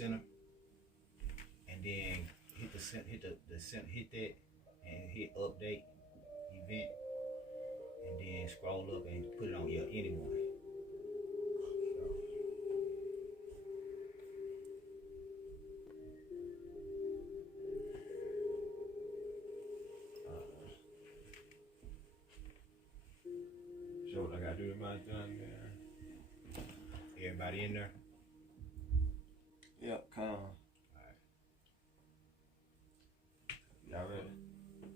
center, and then hit the center, hit that, and hit update event, and then scroll up and put it on your anyone. Sure, what I gotta do to my thing there. Everybody in there? Yep, come on. Y'all ready?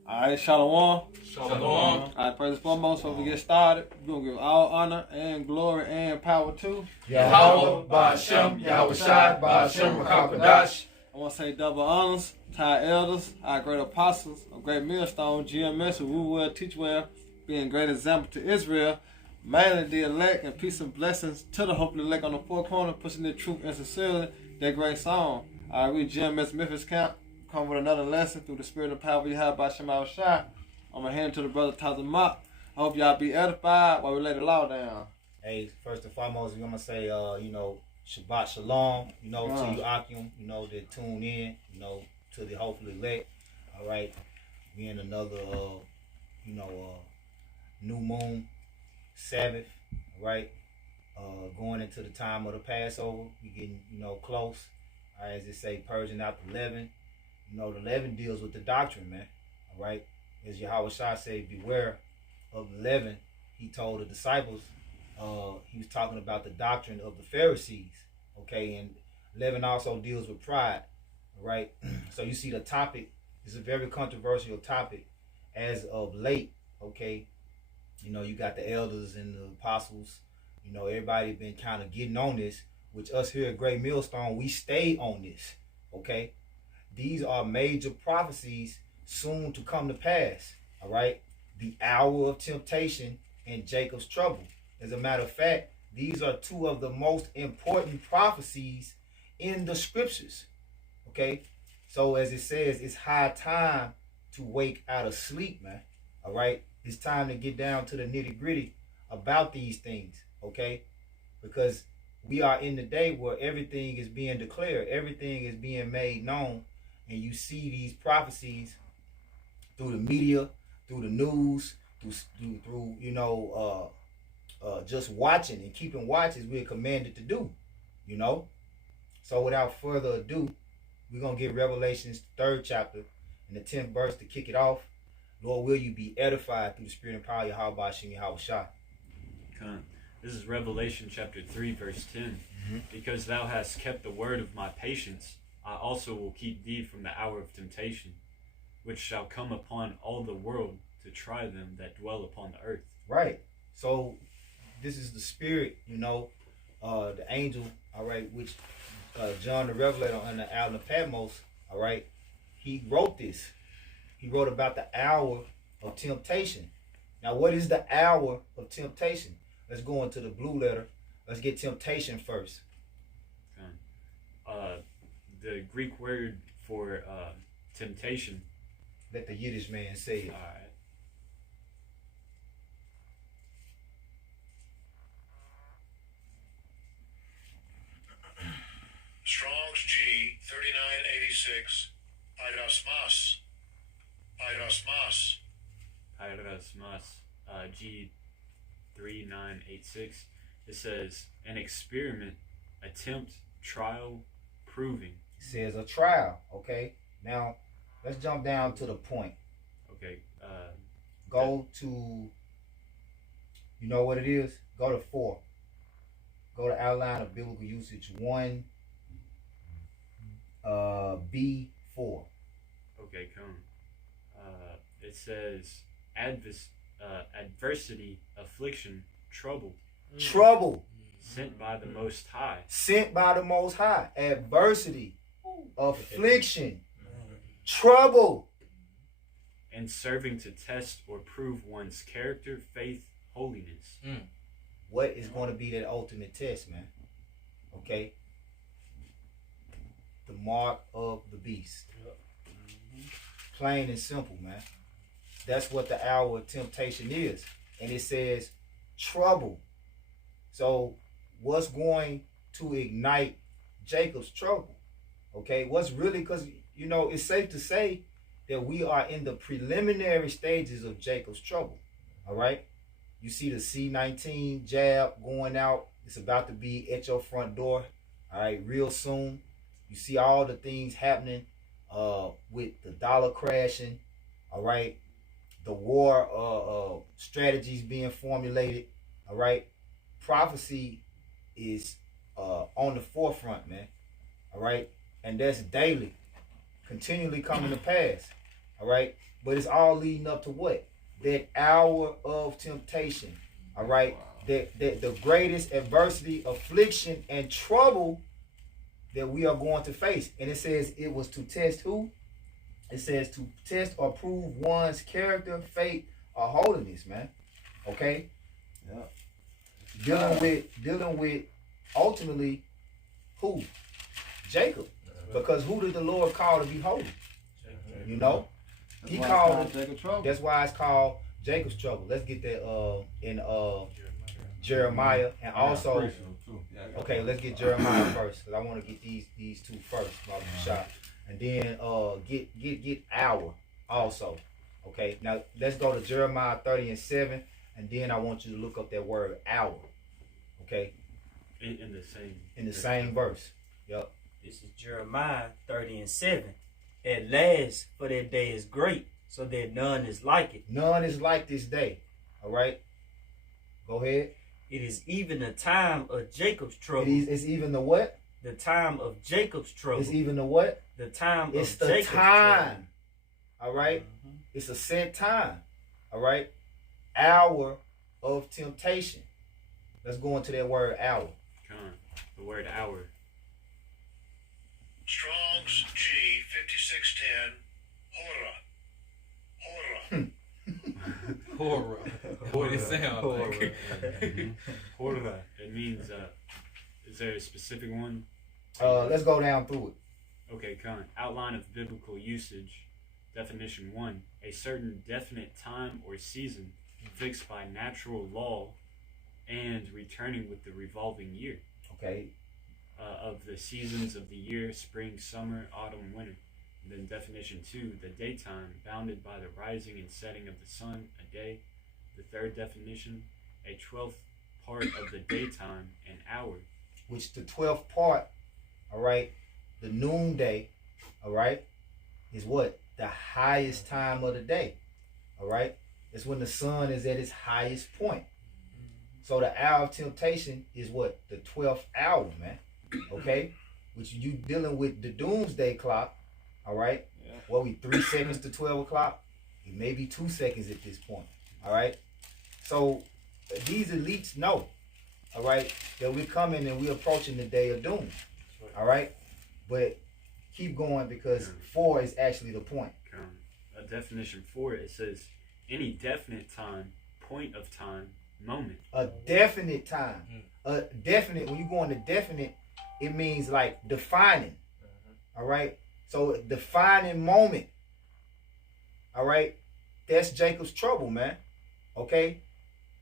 Alright, Shalom. Shalom. Alright, first and foremost, before we get started, we're gonna give all honor and glory and power to Yahweh, Ba'ashem, Yahweh Shai, Ba'ashem, Rakakadash. I want to say double honors to our elders, our great apostles, a great millstone, GMS, who rule well, teach well, being a great example to Israel, mainly the elect, and peace and blessings to the hopefully elect on the four corner, pushing the truth and sincerely, their great song. All right, we GMS Memphis Camp come with another lesson through the spirit and power we have by Shema Shai. I'm going to hand it to the brother Tazamak. I hope y'all be edified while we lay the law down. Hey, first and foremost, we're gonna say, Shabbat Shalom, to you Akim, that tune in, to the hopefully elect. All right, we in another, new moon Sabbath, right? Going into the time of the Passover, we getting, close. All right, as they say, purging out the leaven. The leaven deals with the doctrine, man. All right, as Yahweh Shai said, beware of the leaven. He told the disciples. He was talking about the doctrine of the Pharisees, okay, and leaven also deals with pride, right? So you see the topic is a very controversial topic as of late, okay. You got the elders and the apostles, everybody been kind of getting on this, which us here at Great Millstone, we stay on this, okay. These are major prophecies soon to come to pass, all right. The hour of temptation and Jacob's trouble. As a matter of fact, these are two of the most important prophecies in the scriptures. Okay? So as it says, it's high time to wake out of sleep, man. All right? It's time to get down to the nitty-gritty about these things. Okay? Because we are in the day where everything is being declared. Everything is being made known. And you see these prophecies through the media, through the news, through just watching and keeping watch as we're commanded to do, So without further ado, we're going to get Revelation's 3rd chapter and the 10th verse to kick it off. Lord, will you be edified through the spirit and power of Yahweh Ba'ashem Yahweh Shai. This is Revelation chapter 3, verse 10. Mm-hmm. Because thou hast kept the word of my patience, I also will keep thee from the hour of temptation, which shall come upon all the world to try them that dwell upon the earth. Right. So this is the spirit, the angel, all right, which John the Revelator on the island of Patmos, all right, he wrote this. He wrote about the hour of temptation. Now, what is the hour of temptation? Let's go into the blue letter. Let's get temptation first. The Greek word for temptation. Let the Yiddish man say it. All right. Strong's G 3986 Irasmas, G 3986. It says an experiment, attempt, trial, proving. It says a trial. Okay. Now let's jump down to the point. Okay. Go to. You know what it is? Go to 4. Go to outline of biblical usage 1. B4. Okay, come. It says adversity, affliction, trouble. Trouble. Sent by the Most High. Sent by the Most High. Adversity, affliction, trouble. And serving to test or prove one's character, faith, holiness. What is going to be that ultimate test, man? Okay. The mark of the beast. Plain and simple, man. That's what the hour of temptation is. And it says trouble. So what's going to ignite Jacob's trouble? Okay, what's really, because you know it's safe to say that we are in the preliminary stages of Jacob's trouble. All right, you see the C-19 jab going out. It's about to be at your front door. All right, real soon. You see all the things happening with the dollar crashing. All right, the war strategies being formulated. All right, prophecy is on the forefront, man. All right, and that's daily, continually coming to pass. All right, but it's all leading up to what? That hour of temptation. All right, that the greatest adversity, affliction, and trouble that we are going to face. And it says it was to test who? It says to test or prove one's character, faith, or holiness, man. Okay? Yeah. Dealing with ultimately who? Jacob. Because who did the Lord call to be holy? You know? He called Jacob's trouble. That's why it's called Jacob's trouble. Let's get that in Jeremiah, and also okay, let's get Jeremiah first, because I want to get these two first, shot, and then get our also. Okay, now let's go to Jeremiah 30:7, and then I want you to look up that word our. Okay, in the same verse. Yep. This is Jeremiah 30:7. At last, for that day is great, so that none is like it. None is like this day. All right. Go ahead. It is even the time of Jacob's trouble. It's even the what? The time of Jacob's trouble. It's even the what? The time it's of the Jacob's time. trouble. All right? It's a set time. All right? Hour of temptation. Let's go into that word hour. Come on. The word hour. Strong's G 5610. Hora. Horror. What it sound like? Horror. It means, is there a specific one? Let's go down through it. Okay, come on. Outline of biblical usage. Definition 1. A certain definite time or season fixed by natural law and returning with the revolving year. Okay. Of the seasons of the year, spring, summer, autumn, winter. And then definition 2, the daytime, bounded by the rising and setting of the sun, a day. The third definition, a 12th part of the daytime, an hour. Which the 12th part, all right, the noonday, all right, is what? The highest time of the day, all right? It's when the sun is at its highest point. So the hour of temptation is what? The 12th hour, man. Okay, which you dealing with the doomsday clock, all right? Yeah. What we 3 seconds to 12 o'clock? It may be 2 seconds at this point, all right? So these elites know, all right, that we're coming and we're approaching the day of doom, all right? But keep going, because 4 is actually the point. Definition 4, it says any definite time, point of time, moment. A definite time, a definite. When you go into definite, it means like defining. All right. So defining moment. All right. That's Jacob's trouble, man. Okay.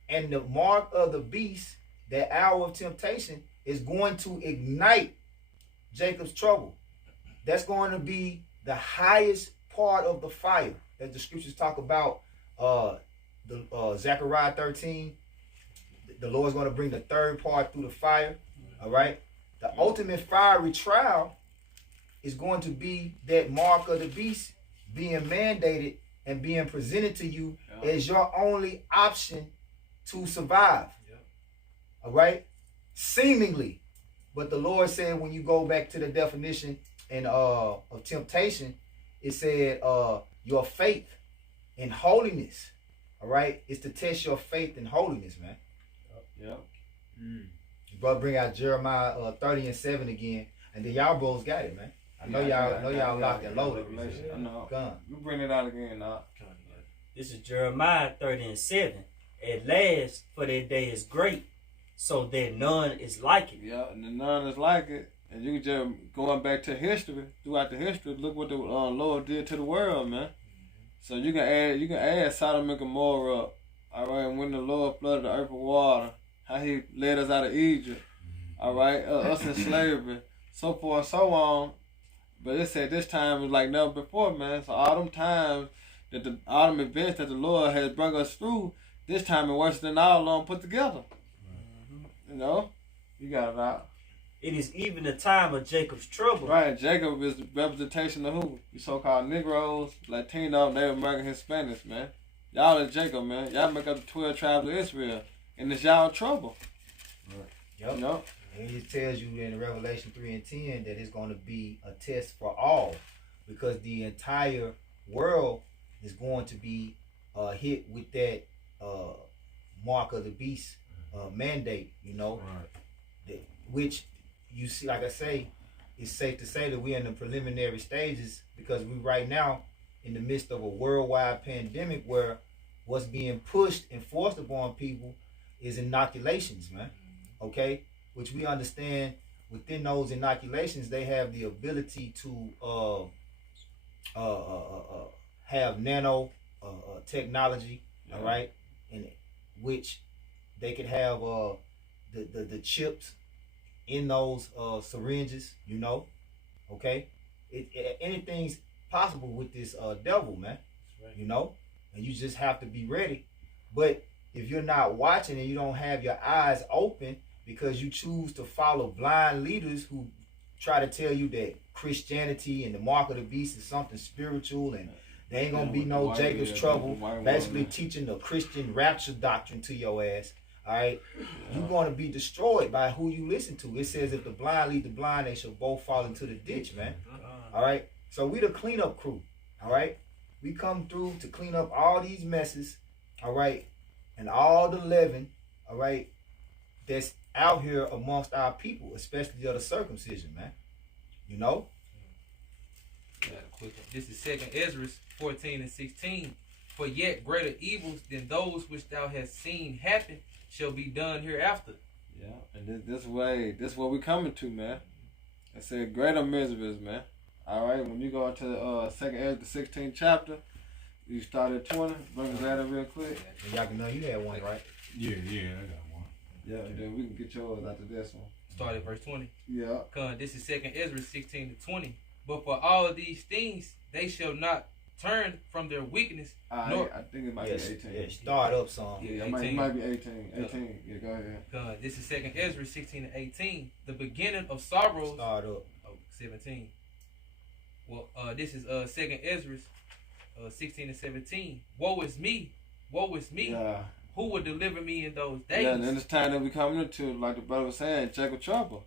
And the mark of the beast, that hour of temptation, is going to ignite Jacob's trouble. That's going to be the highest part of the fire that the scriptures talk about. Zechariah 13. The Lord's going to bring the third part through the fire. All right. The ultimate fiery trial is going to be that mark of the beast being mandated and being presented to you as your only option to survive. All right? Seemingly. But the Lord said, when you go back to the definition of temptation, it said your faith in holiness. All right? It's to test your faith in holiness, man. Yep. Brother, bring out Jeremiah 30:7 again, and then y'all both got it, man. I know y'all locked and loaded. I know. Gun. You bring it out again, now. This is Jeremiah 30:7. At last, for that day is great, so that none is like it. Yeah, and none is like it. And you can just, going back to history, throughout the history, look what the Lord did to the world, man. So you can add Sodom and Gomorrah up. All right, and when the Lord flooded the earth with water, how he led us out of Egypt, all right, us in slavery, so forth and so on. But it said this time was like never before, man. So all them times all them events that the Lord has brought us through, this time is worse than all of them put together. You know, you got it out. It is even the time of Jacob's trouble. Right, Jacob is the representation of who? The so-called Negroes, Latino, Native American, Hispanics, man. Y'all is Jacob, man. Y'all make up the 12 tribes of Israel, and it's y'all trouble. Yep. You know? And it tells you in Revelation 3 and 10 that it's going to be a test for all, because the entire world is going to be hit with that mark of the beast mandate, you know, which you see, like I say, it's safe to say that we're in the preliminary stages, because we right now in the midst of a worldwide pandemic where what's being pushed and forced upon people is inoculations, man. Okay? Which we understand within those inoculations, they have the ability to have nano technology, all right, in which they could have the chips in those syringes, you know, okay. Anything's possible with this devil, man. Right. You know, and you just have to be ready. But if you're not watching and you don't have your eyes open, because you choose to follow blind leaders who try to tell you that Christianity and the mark of the beast is something spiritual and there ain't gonna be no Jacob's trouble, basically teaching the Christian rapture doctrine to your ass, all right, you're going to be destroyed by who you listen to. It says if the blind lead the blind, they shall both fall into the ditch, man. All right, so we the cleanup crew, all right. We come through to clean up all these messes, all right, and all the leaven, all right, that's out here amongst our people, especially of the circumcision, man. You know? Yeah, quick. This is 2 Ezra 14 and 16. For yet greater evils than those which thou hast seen happen shall be done hereafter. Yeah, and this what we coming to, man. It said greater miseries, man. All right, when you go into 2 Ezra, the 16th chapter, you start at 20. Bring that up real quick. And y'all can know you had one, right? Yeah, I got one. Yeah, and then we can get yours after this one. Start at verse 20. Yeah. This is 2 Ezra 16 to 20. But for all these things, they shall not turn from their wickedness. Nor, I think it might Yes, be 18. yeah, start up some. Yeah, it might be 18. 18. Yeah, go ahead. this is 2 Ezra 16 and 18. The beginning of sorrows. Start up. 17. Well, this is 2 Ezra 16 and 17. Woe is me. Woe is me. Yeah. Who will deliver me in those days? Yeah, and then it's time that we coming into, like the brother was saying, Jacob trouble.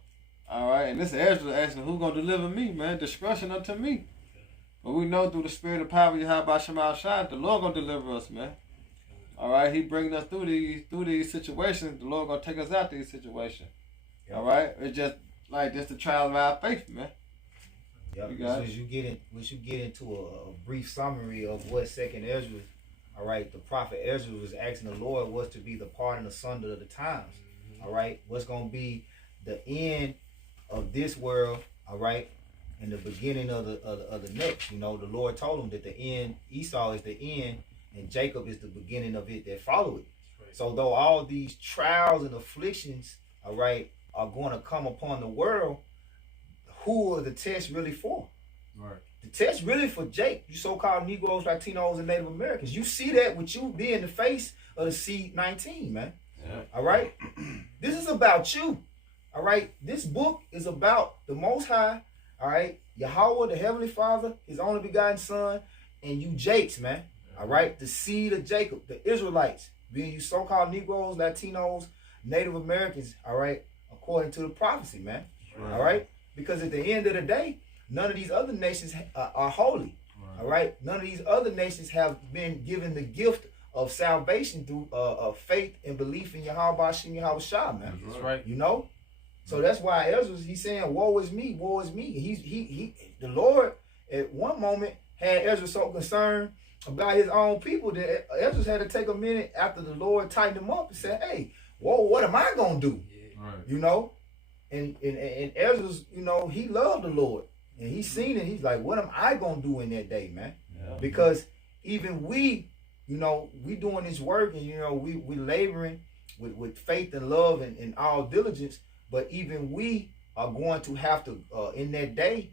All right, and this Ezra asking, who gonna deliver me, man? Discretion unto me. But we know through the spirit of power, Yahweh Shema Shai, the Lord gonna deliver us, man. All right, He bringing us through these situations. The Lord gonna take us out these situations. Yep. All right, it's just the trial of our faith, man. Yeah, You got once you get into a brief summary of what 2nd Ezra, all right, the prophet Ezra was asking the Lord was to be the pardon asunder of the times. All right, what's gonna be the end of this world, all right, and the beginning of the next. You know, the Lord told him that the end, Esau is the end, and Jacob is the beginning of it that follow it. Right. So though all these trials and afflictions, all right, are going to come upon the world, who are the tests really for? Right. The test really for Jake, you so-called Negroes, Latinos, and Native Americans. You see that with you being the face of the C-19, man. Yeah. All right? This is about you. All right? This book is about the Most High, all right? Yahweh, the Heavenly Father, His only begotten Son, and you Jakes, man. All right? The seed of Jacob, the Israelites, being you so-called Negroes, Latinos, Native Americans, all right? According to the prophecy, man. All right? Because at the end of the day, none of these other nations are holy. Right. All right? None of these other nations have been given the gift of salvation through faith and belief in Yahweh Shem Yahweh Shah, man. That's right. You know? So that's why Ezra, he's saying, woe is me, woe is me. He the Lord at one moment had Ezra so concerned about his own people that Ezra had to take a minute after the Lord tightened him up and said, hey, whoa, what am I gonna do? Right. You know? And Ezra's, you know, he loved the Lord. And he's seen it. He's like, what am I gonna do in that day, man? Yeah. Because even we, you know, we doing this work and, you know, we laboring with faith and love and all diligence. But even we are going to have to, in that day,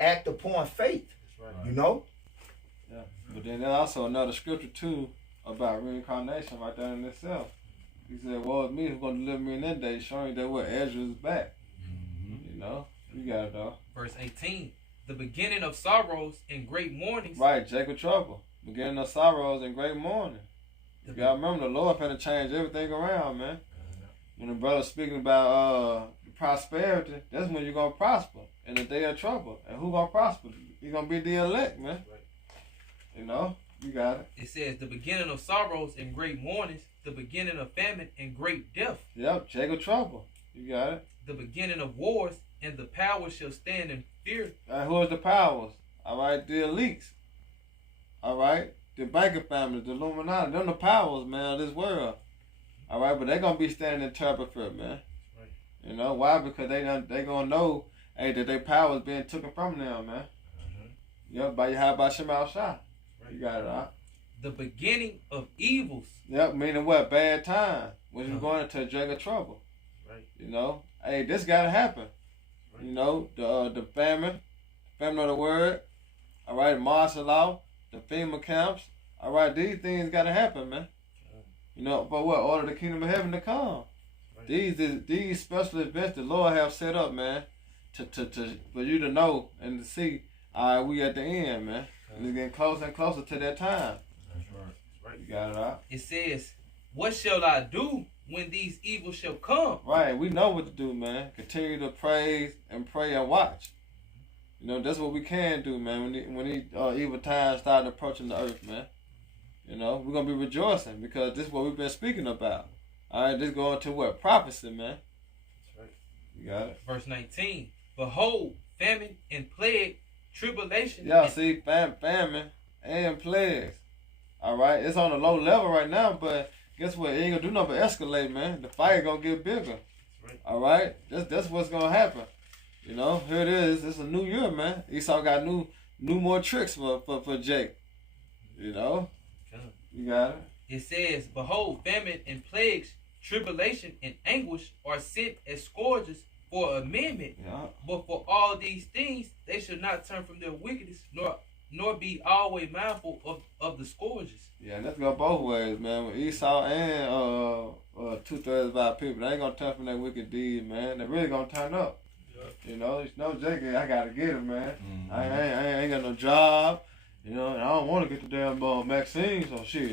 act upon faith. That's right. You know? Yeah. But then there's also another scripture too about reincarnation right there in itself. He said, "Woe is me who's gonna deliver me in that day," showing that what Ezra is back. You know? You got it though. Verse 18. The beginning of sorrows and great mournings. Right, Jacob trouble. Beginning of sorrows and great mourning. You gotta remember the Lord finna change everything around, man. When the brother's speaking about prosperity, that's when you're gonna prosper in the day of trouble. And who gonna prosper? You're gonna be the elect, man. You know? You got it. It says the beginning of sorrows and great mournings, the beginning of famine and great death, Yep, Jacob trouble. You got it. the beginning of wars, and the power shall stand in fear. And who is the powers? All right, the elites. All right, the banking families, the Illuminati. Them the powers, man, of this world. All right, but they gonna be standing in terror for it, man. Right. You know why? Because they gonna know, hey, that their power is being taken from them, man. Yep, by Shem Al-Shah. You got it, all. The beginning of evils. Yep, meaning what? Bad time. When you're going into a drag of trouble. Right. You know, hey, this gotta happen. Right. You know, the famine of the word. All right, martial law, the FEMA camps. All right, these things gotta happen, man. You know, for what? Order the kingdom of heaven to come. Right. These special events the Lord have set up, man, to for you to know and to see. All right, we at the end, man. And it's getting closer and closer to that time. That's right. You got it all. It says, what shall I do when these evils shall come? Right, we know what to do, man. Continue to praise and pray and watch. You know, that's what we can do, man. When these evil times start approaching the earth, man. You know, we're gonna be rejoicing because this is what we've been speaking about. All right, this going to what? Prophecy, man. That's right. You got it. Verse 19. Behold, famine and plague, tribulation. Y'all and see, famine and plagues. All right, it's on a low level right now, but guess what? It ain't gonna do nothing but escalate, man. The fire gonna get bigger. Right. All right, that's what's gonna happen. You know, here it is. It's a new year, man. Esau got new more tricks for Jake. You know, you got it. It says, behold, famine and plagues, tribulation and anguish are sent as scourges for amendment. Yeah. But for all these things, they should not turn from their wickedness, nor be always mindful of the scourges. Yeah, let's go both ways, man. With Esau and 2/3 of our people, they ain't gonna turn from that wicked deed, man. They really gonna turn up. You know, Jake, I gotta get it, man. I ain't got no job. You know, and I don't want to get the damn vaccine, so shit.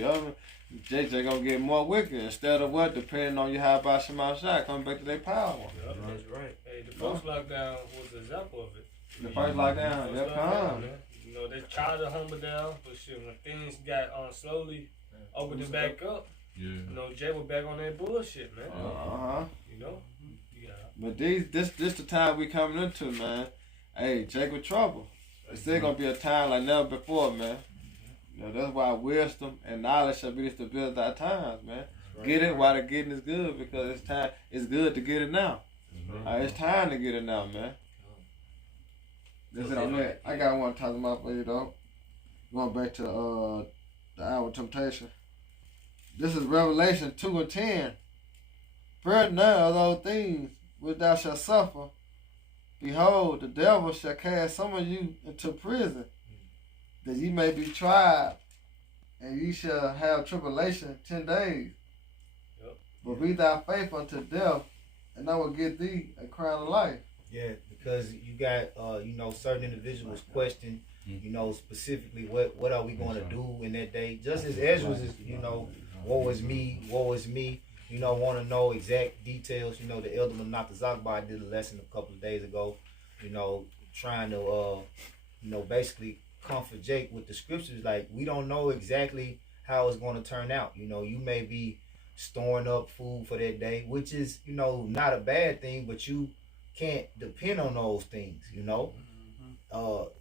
JJ gonna get more wicked instead of what? Depending on you how about Shema Shai coming back to their power. Yep, that's right. Hey, the first lockdown was an example of it. The first lockdown, First yeah, lockdown, come. man. You know, they tried to humble down, but shit, when things got slowly opened it back up, you know, Jay was back on that bullshit, man. You know? Yeah. But this the time we coming into, man. Hey, Jacob trouble. It's still gonna be a time like never before, man. You know, that's why wisdom and knowledge shall be the stability of our times, man. Right. Get it while the getting is good because it's time. It's good to get it now. It's time to get it now, man. That's it on that. I got one talking about for you though. Going back to the hour of temptation. This is Revelation 2:10. Fear none of those things which thou shalt suffer. Behold, the devil shall cast some of you into prison, that ye may be tried, and ye shall have tribulation 10 days. Yep. But be thou faithful unto death, and I will give thee a crown of life. Yeah, because you got certain individuals question, specifically what are we going to do in that day? Just as Ezra is, woe is me, want to know exact details. The Elder Manaka Zakbar did a lesson a couple of days ago, trying to basically comfort Jake with the scriptures. Like, we don't know exactly how it's going to turn out. You may be storing up food for that day, which is not a bad thing, but you can't depend on those things.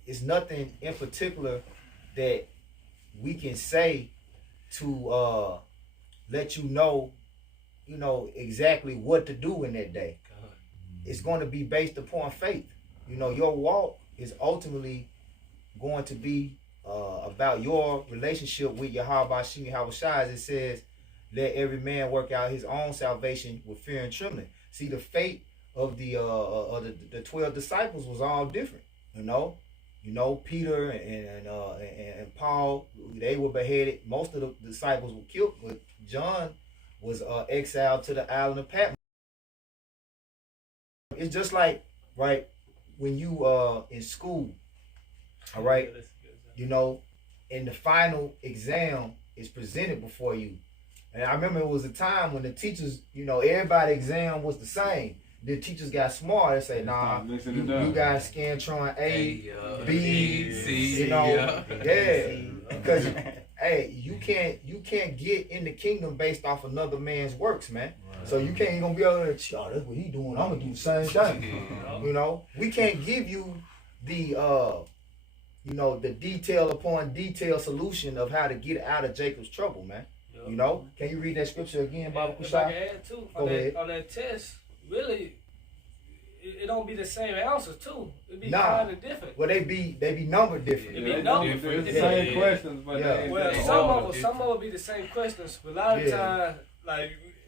It's nothing in particular that we can say to let you know exactly what to do in that day. It's going to be based upon faith. Your walk is ultimately going to be about your relationship with Yahweh Shem Yahweh Shai. As it says, let every man work out his own salvation with fear and trembling. See, the fate of the 12 disciples was all different. You know, Peter and Paul, they were beheaded. Most of the disciples were killed, but John was exiled to the island of Patmos. It's just like, right, when you in school, all right, you know, and the final exam is presented before you. And I remember it was a time when the teachers, you know, everybody exam was the same. The teachers got smart and say, nah, you guys Scantron A, B, C, you know, because hey, you can't get in the kingdom based off another man's works, man. Right. So you can't gonna be able to, oh, that's what he doing. I'm gonna do the same thing. You know, we can't give you the you know, the detail upon detail solution of how to get out of Jacob's trouble, man. Yep. You know, can you read that scripture again, Baba Kushai? If I can add too, on that test, really, it don't be the same answers too. It be kind of different. Well, they be numbered different. It be numbered different. The same questions, but well, some of them be the same questions, but a lot of times,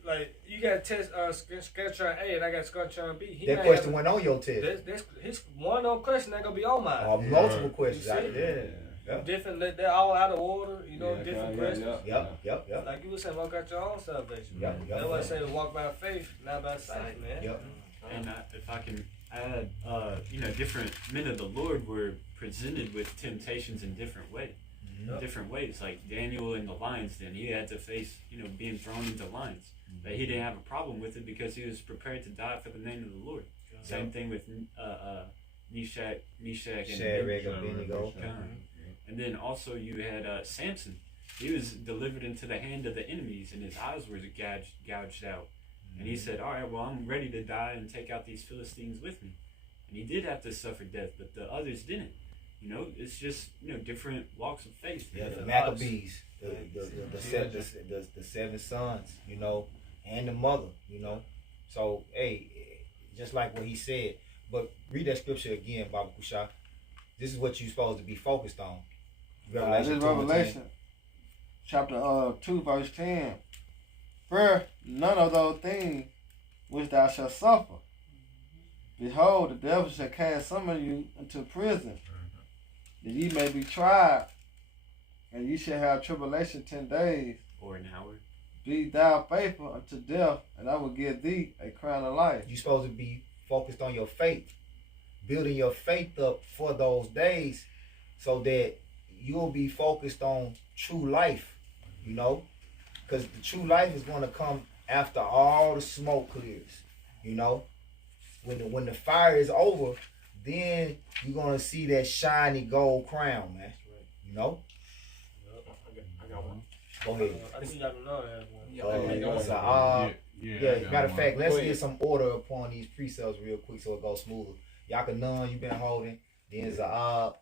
like you got test Scantron A and I got Scantron B. That question went on your test. That's his one question ain't gonna be on mine. Multiple questions out there. Yep. Different, they're all out of order, you know, different questions. Yep. Like you were saying, walk out your own salvation. Yep. That's why I say walk by faith, not by sight, man. Yep. And if I can add, you know, different men of the Lord were presented with temptations in different ways. Yep. Different ways, like Daniel in the lion's den, he had to face, you know, being thrown into lions. But he didn't have a problem with it because he was prepared to die for the name of the Lord. Yep. Same thing with Meshach, and Abednego. And then also you had Samson. He was delivered into the hand of the enemies, and his eyes were gouged out. And he said, all right, well, I'm ready to die and take out these Philistines with me. And he did have to suffer death, but the others didn't. You know, it's just, you know, different walks of faith. Yeah, the Maccabees, the 7 sons, you know, and the mother, you know. So, hey, just like what he said. But read that scripture again, Baba Kushai. This is what you're supposed to be focused on. Revelation chapter 2, verse 10. For none of those things which thou shalt suffer. Behold, the devil shall cast some of you into prison, that ye may be tried, and ye shall have tribulation 10 days. Or an hour. Be thou faithful unto death, and I will give thee a crown of life. You're supposed to be focused on your faith, building your faith up for those days, so that you'll be focused on true life, you know, because the true life is going to come after all the smoke clears, you know. When the fire is over, then you're going to see that shiny gold crown, man. You know? I got one. Go ahead. I think y'all know that one. Matter of fact, let's get some order upon these precepts real quick so it goes smoother. Yakanan, you've been holding. Then Za'ab.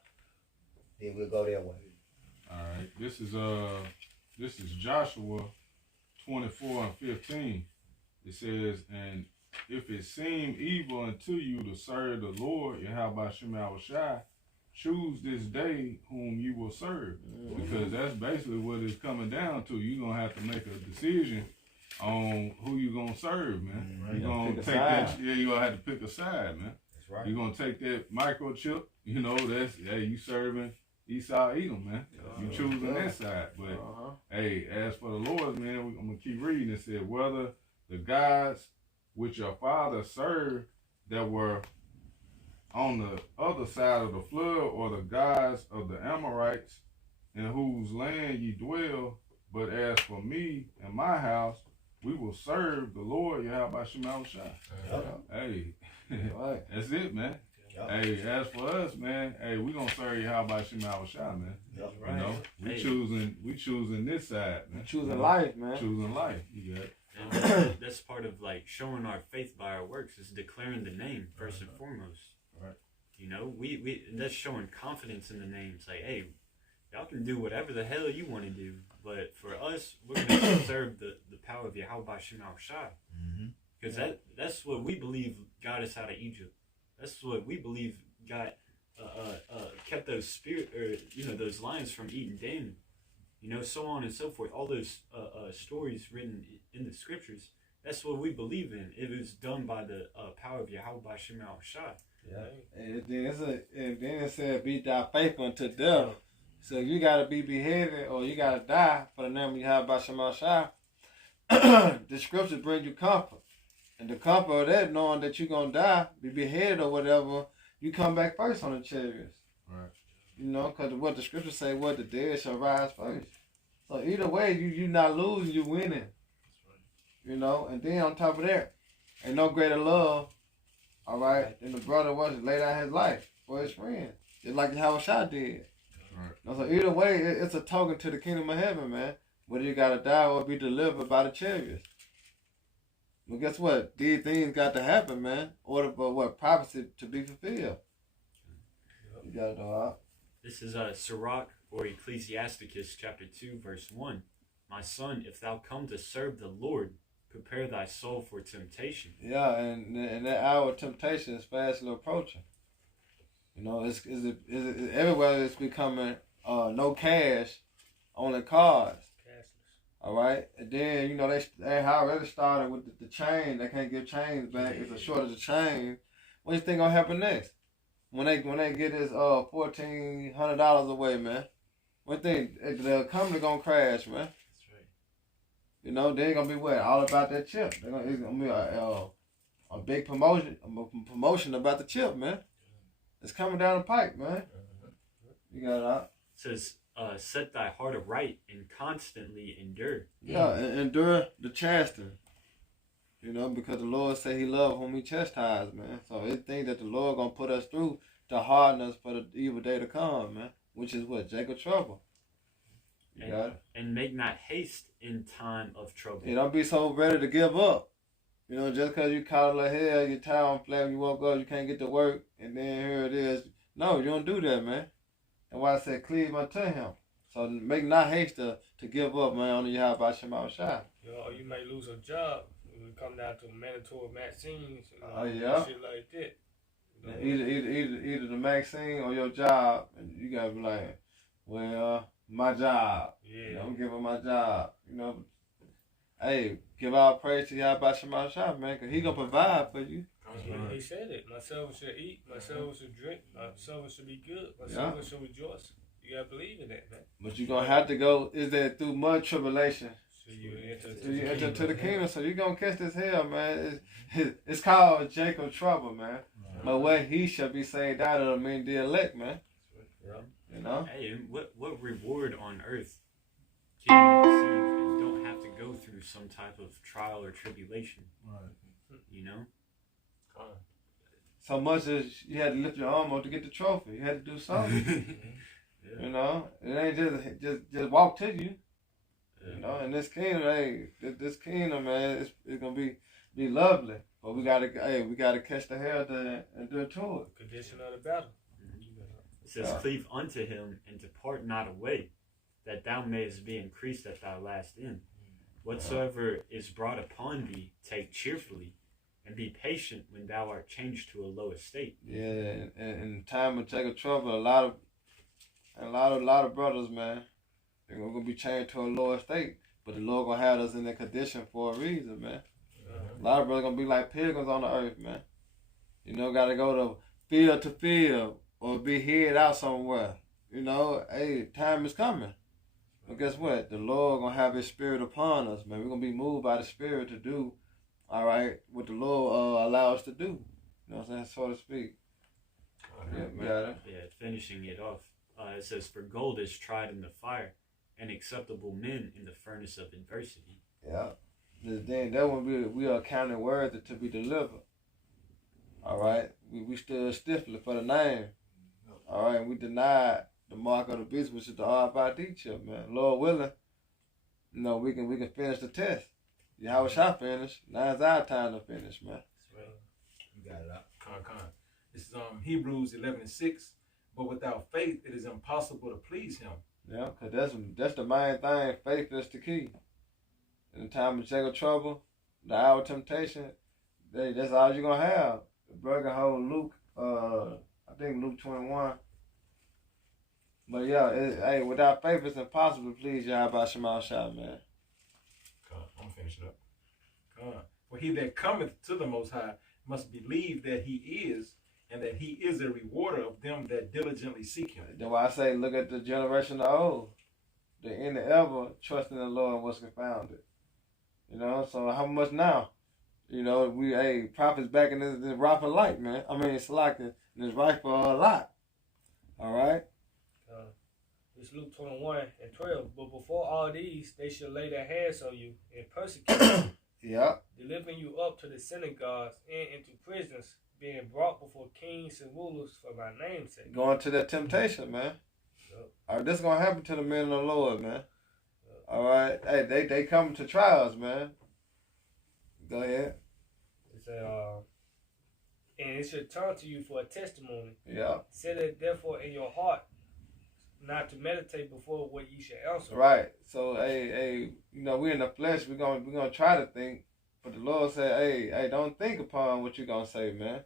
Then we'll go that way. All right. This is Joshua 24 and 15. It says, and if it seem evil unto you to serve the Lord, Yahweh Shem Shai, choose this day whom you will serve. Because that's basically what it's coming down to. You're going to have to make a decision on who you're going to serve, man. You're going to take that. Yeah, you're going to have to pick a side, man. That's right. You're going to take that microchip. You know, that's, hey, you serving Esau Edom, man. You choosing that side. But, hey, as for the Lord, man, I'm going to keep reading. It said, whether the gods which your father served that were on the other side of the flood, or the gods of the Amorites in whose land ye dwell, but as for me and my house, we will serve the Lord Yahweh Shema Shai. Hey, that's it, man. Hey, as for us, man, hey, we gonna serve Yahweh Shema Shai, man. You know, we choosing this side, man. Choosing life, man. Choosing life. You got it. And that's part of like showing our faith by our works, is declaring the name first and foremost. Right. You know, we that's showing confidence in the name. It's like, hey, y'all can do whatever the hell you want to do, but for us, we're gonna serve the power of Yahweh Shem Shai. Because that's what we believe got us out of Egypt. That's what we believe got kept those those lions from eating Daniel. You know, so on and so forth. All those stories written in the scriptures, that's what we believe in. It was done by the power of Yahweh Shem Shai. Yeah. And then it said, be thy faithful unto death. So you gotta be beheaded or you gotta die for the name of Yahweh Shema Shai. The scriptures bring you comfort. And the comfort of that, knowing that you're gonna die, be beheaded or whatever, you come back first on the chariots. Right. You know, because what the scriptures say, what the dead shall rise first. So either way, you not losing, you winning. You know, and then on top of that, ain't no greater love, all right, than the brother was to lay down his life for his friend. Just like how Shai did. Right. So either way, it's a token to the kingdom of heaven, man. Whether you gotta die or be delivered by the chariots. Well, guess what? These things got to happen, man. In order for what? Prophecy to be fulfilled. You gotta know how. This is Sirach or Ecclesiasticus chapter 2, verse 1. My son, if thou come to serve the Lord, prepare thy soul for temptation. Yeah, and that hour of temptation is fastly approaching. You know, it's everywhere it's becoming no cash, only cards. All right, and then you know they already started with the chain. They can't get chains back. It's a shortage of chain. What do you think gonna happen next? When they get this $1,400 away, man. What do you think the company gonna crash, man? That's right. You know they ain't gonna be what all about that chip. It's gonna be a big promotion about the chip, man. It's coming down the pipe, man. You got it out. It says, set thy heart aright and constantly endure. Yeah, endure the chastening. You know, because the Lord say he love whom he chastise, man. So it's things that the Lord gonna put us through to harden us for the evil day to come, man. Which is what? Jacob trouble. You got it? And make not haste in time of trouble. Yeah, don't be so ready to give up. You know, just because you caught like hell, you're tired on flat, you woke up, you can't get to work, and then here it is. No, you don't do that, man. That's why I said cleave unto him. So make not haste to give up, man, on the Yahweh Shema Shai. Or you may lose a job. When we come down to mandatory vaccines, yeah. Shit like that. Either the vaccine or your job, and you gotta be like, well, my job. Yeah. You know, I'm giving my job. You know, hey, give our praise to Yahweh Shema Shai, man, because he gonna provide for you. He said it. My servant should eat. My servant should drink. My servant should be good. My servant should rejoice. You gotta believe in that, man. But you're gonna have to go. Is that through much tribulation? So you enter to the kingdom. So you're gonna catch this hell, man. It's called Jacob trouble, man. Right. But what he shall be saved out of, mean the elect, man. Right. You know. Hey, what reward on earth can you receive and don't have to go through some type of trial or tribulation? Right. You know. So much as you had to lift your arm up to get the trophy, you had to do something. Yeah. You know, it ain't just walk to you. Yeah. You know, and this kingdom, this kingdom, man, it's gonna be lovely, but we gotta catch the hell and do it to it. Condition of the battle. It says, cleave unto him and depart not away, that thou mayest be increased at thy last end. Whatsoever is brought upon thee, take cheerfully. And be patient when thou art changed to a low estate. Yeah, and in time of Jacob trouble, a lot of brothers, man, they're gonna be changed to a lower estate. But the Lord gonna have us in that condition for a reason, man. A lot of brothers gonna be like pilgrims on the earth, man. You know, gotta go to field or be hid out somewhere. You know, hey, time is coming. But guess what? The Lord gonna have his spirit upon us, man. We're gonna be moved by the spirit to do, all right, what the Lord allow us to do. You know what I'm saying? So to speak. Yeah, man. Yeah, finishing it off. It says, for gold is tried in the fire, and acceptable men in the furnace of adversity. Yeah. Then that when we are counted worthy to be delivered. All right. We stood stiffly for the name. All right. We denied the mark of the beast, which is the RFID chip, man. Lord willing, you know, we can finish the test. Yahweh shall finish. Now it's our time to finish, man. That's right. You got it out. This is Hebrews 11:6. But without faith, it is impossible to please him. Yeah, because that's the main thing. Faith is the key. In the time of Jacob trouble, the hour of temptation, that's all you're going to have. The brother hold Luke, I think Luke 21. But yeah, without faith, it's impossible to please Yahweh Shema Shai, man. I'm finishing up. For he that cometh to the Most High must believe that he is, and that he is a rewarder of them that diligently seek him. That's why I say, look at the generation of old. The end of ever, trusting in the Lord was confounded. You know, so how much now? You know, prophets back in this rock of light, man. I mean, it's like it's right for a lot. All right? It's Luke 21:12. But before all these, they shall lay their hands on you and persecute you. Yeah. Delivering you up to the synagogues and into prisons, being brought before kings and rulers for my name's sake. Going to that temptation, man. Yep. All right, this is going to happen to the men of the Lord, man. Yep. All right? Hey, they come to trials, man. Go ahead. It said, and it should turn to you for a testimony. Yeah. Set it therefore in your heart, not to meditate before what you should answer. Right. So, hey, you know, we in the flesh, we're gonna try to think, but the Lord said, hey, don't think upon what you're gonna say, man,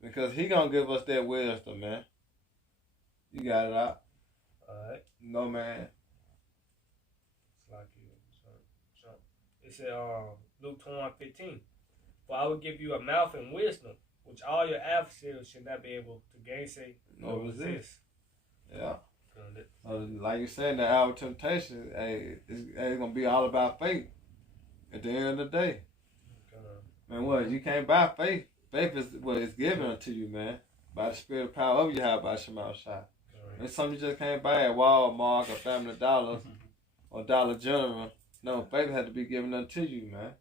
because He gonna give us that wisdom, man. You got it out. All right. No, man. It's like you. It said, Luke 21:15. For I will give you a mouth and wisdom, which all your adversaries should not be able to gainsay nor resist. Yeah. So, like you said, the hour of temptation, it's gonna be all about faith. At the end of the day, man, what you can't buy faith. Faith is what is given unto you, man, by the Spirit of power of Yahweh by Shema Shai. It's something you just can't buy at Walmart or Family Dollar or Dollar General. No, faith had to be given unto you, man.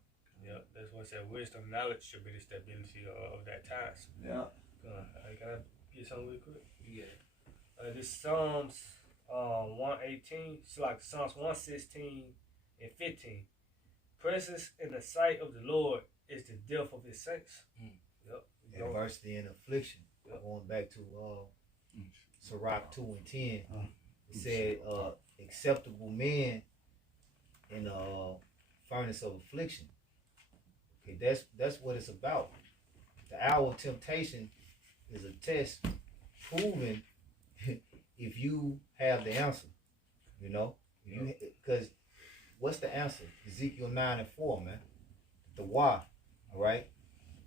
Yeah, that's what I said. Wisdom, knowledge should be the stability of that time. Yeah. Can I get something real quick? Yeah. This Psalms 118. It's like Psalms 116 and 15. Precious in the sight of the Lord is the death of His saints. Yep. Adversity and affliction. Yep. Going back to Sirach 2 and 10. It said acceptable men in the furnace of affliction. Okay, that's what it's about. The hour of temptation is a test proving if you have the answer. You know? Because what's the answer? Ezekiel 9:4, man. The why. All right?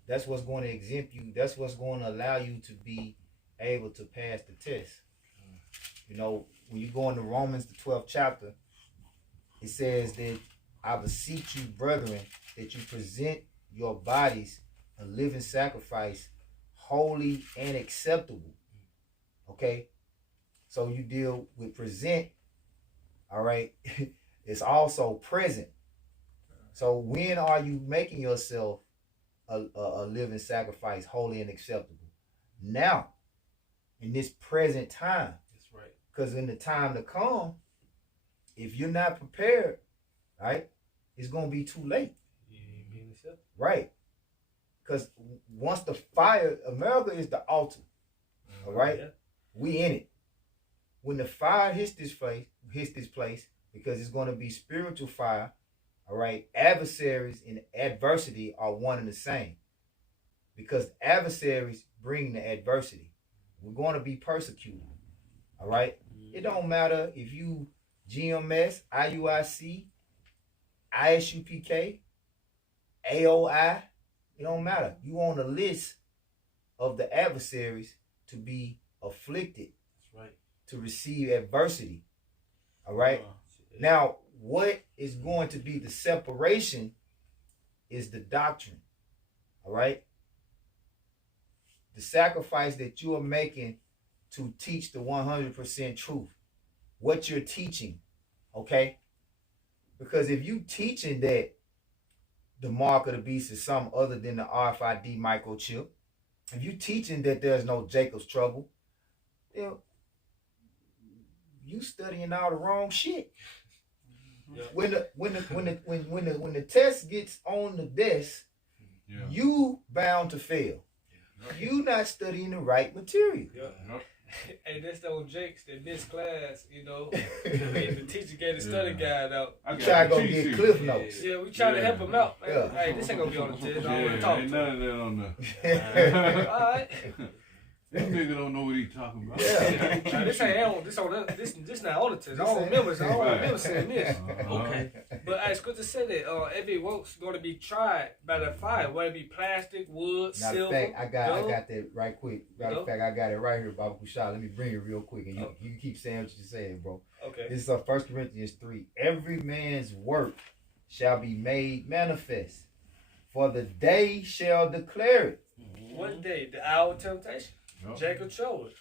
That's what's going to exempt you. That's what's going to allow you to be able to pass the test. You know, when you go into Romans, the 12th chapter, it says that I beseech you, brethren, that you present your bodies a living sacrifice, holy and acceptable. Okay? So you deal with present, all right? It's also present. So when are you making yourself a living sacrifice, holy and acceptable? Now, in this present time. That's right. Because in the time to come, if you're not prepared, right, it's going to be too late. Right. Because once the fire, America is the altar. All right? Yeah. We in it. When the fire hits this place, because it's going to be spiritual fire, all right, adversaries and adversity are one and the same. Because adversaries bring the adversity. We're going to be persecuted. All right? It don't matter if you GMS, IUIC, ISUPK, AOI. It don't matter. You on the list of the adversaries to be afflicted. That's right. To receive adversity. All right? Now, what is going to be the separation is the doctrine. All right? The sacrifice that you are making to teach the 100% truth. What you're teaching. Okay? Because if you teaching that the mark of the beast is something other than the RFID microchip, if you teaching that there's no Jacob's trouble, then you studying all the wrong shit. Yeah. When the test gets on the desk, you bound to fail. You not studying the right material. Hey, that's those jakes that this class, you know. The teacher gave the study guide out. I try to go get Cliff Notes. Yeah, we try to help him out. Man. Hey, this ain't gonna be on the test. I don't want to talk. Ain't none of that on there. All right. That nigga don't know what he talking about. Yeah. Now, this ain't on this not on the test. I don't remember. I don't remember saying this. Okay. But it's good to say that every work's going to be tried by the fire, whether it be plastic, wood, Matter of silver. fact, I got gold. that right quick. Matter of fact, I got it right here, Baba Kushal. Let me bring it real quick, and you can keep saying what you're saying, bro. Okay. This is 1 Corinthians 3. Every man's work shall be made manifest, for the day shall declare it. One day, the hour of temptation. Yup. Jacob chose.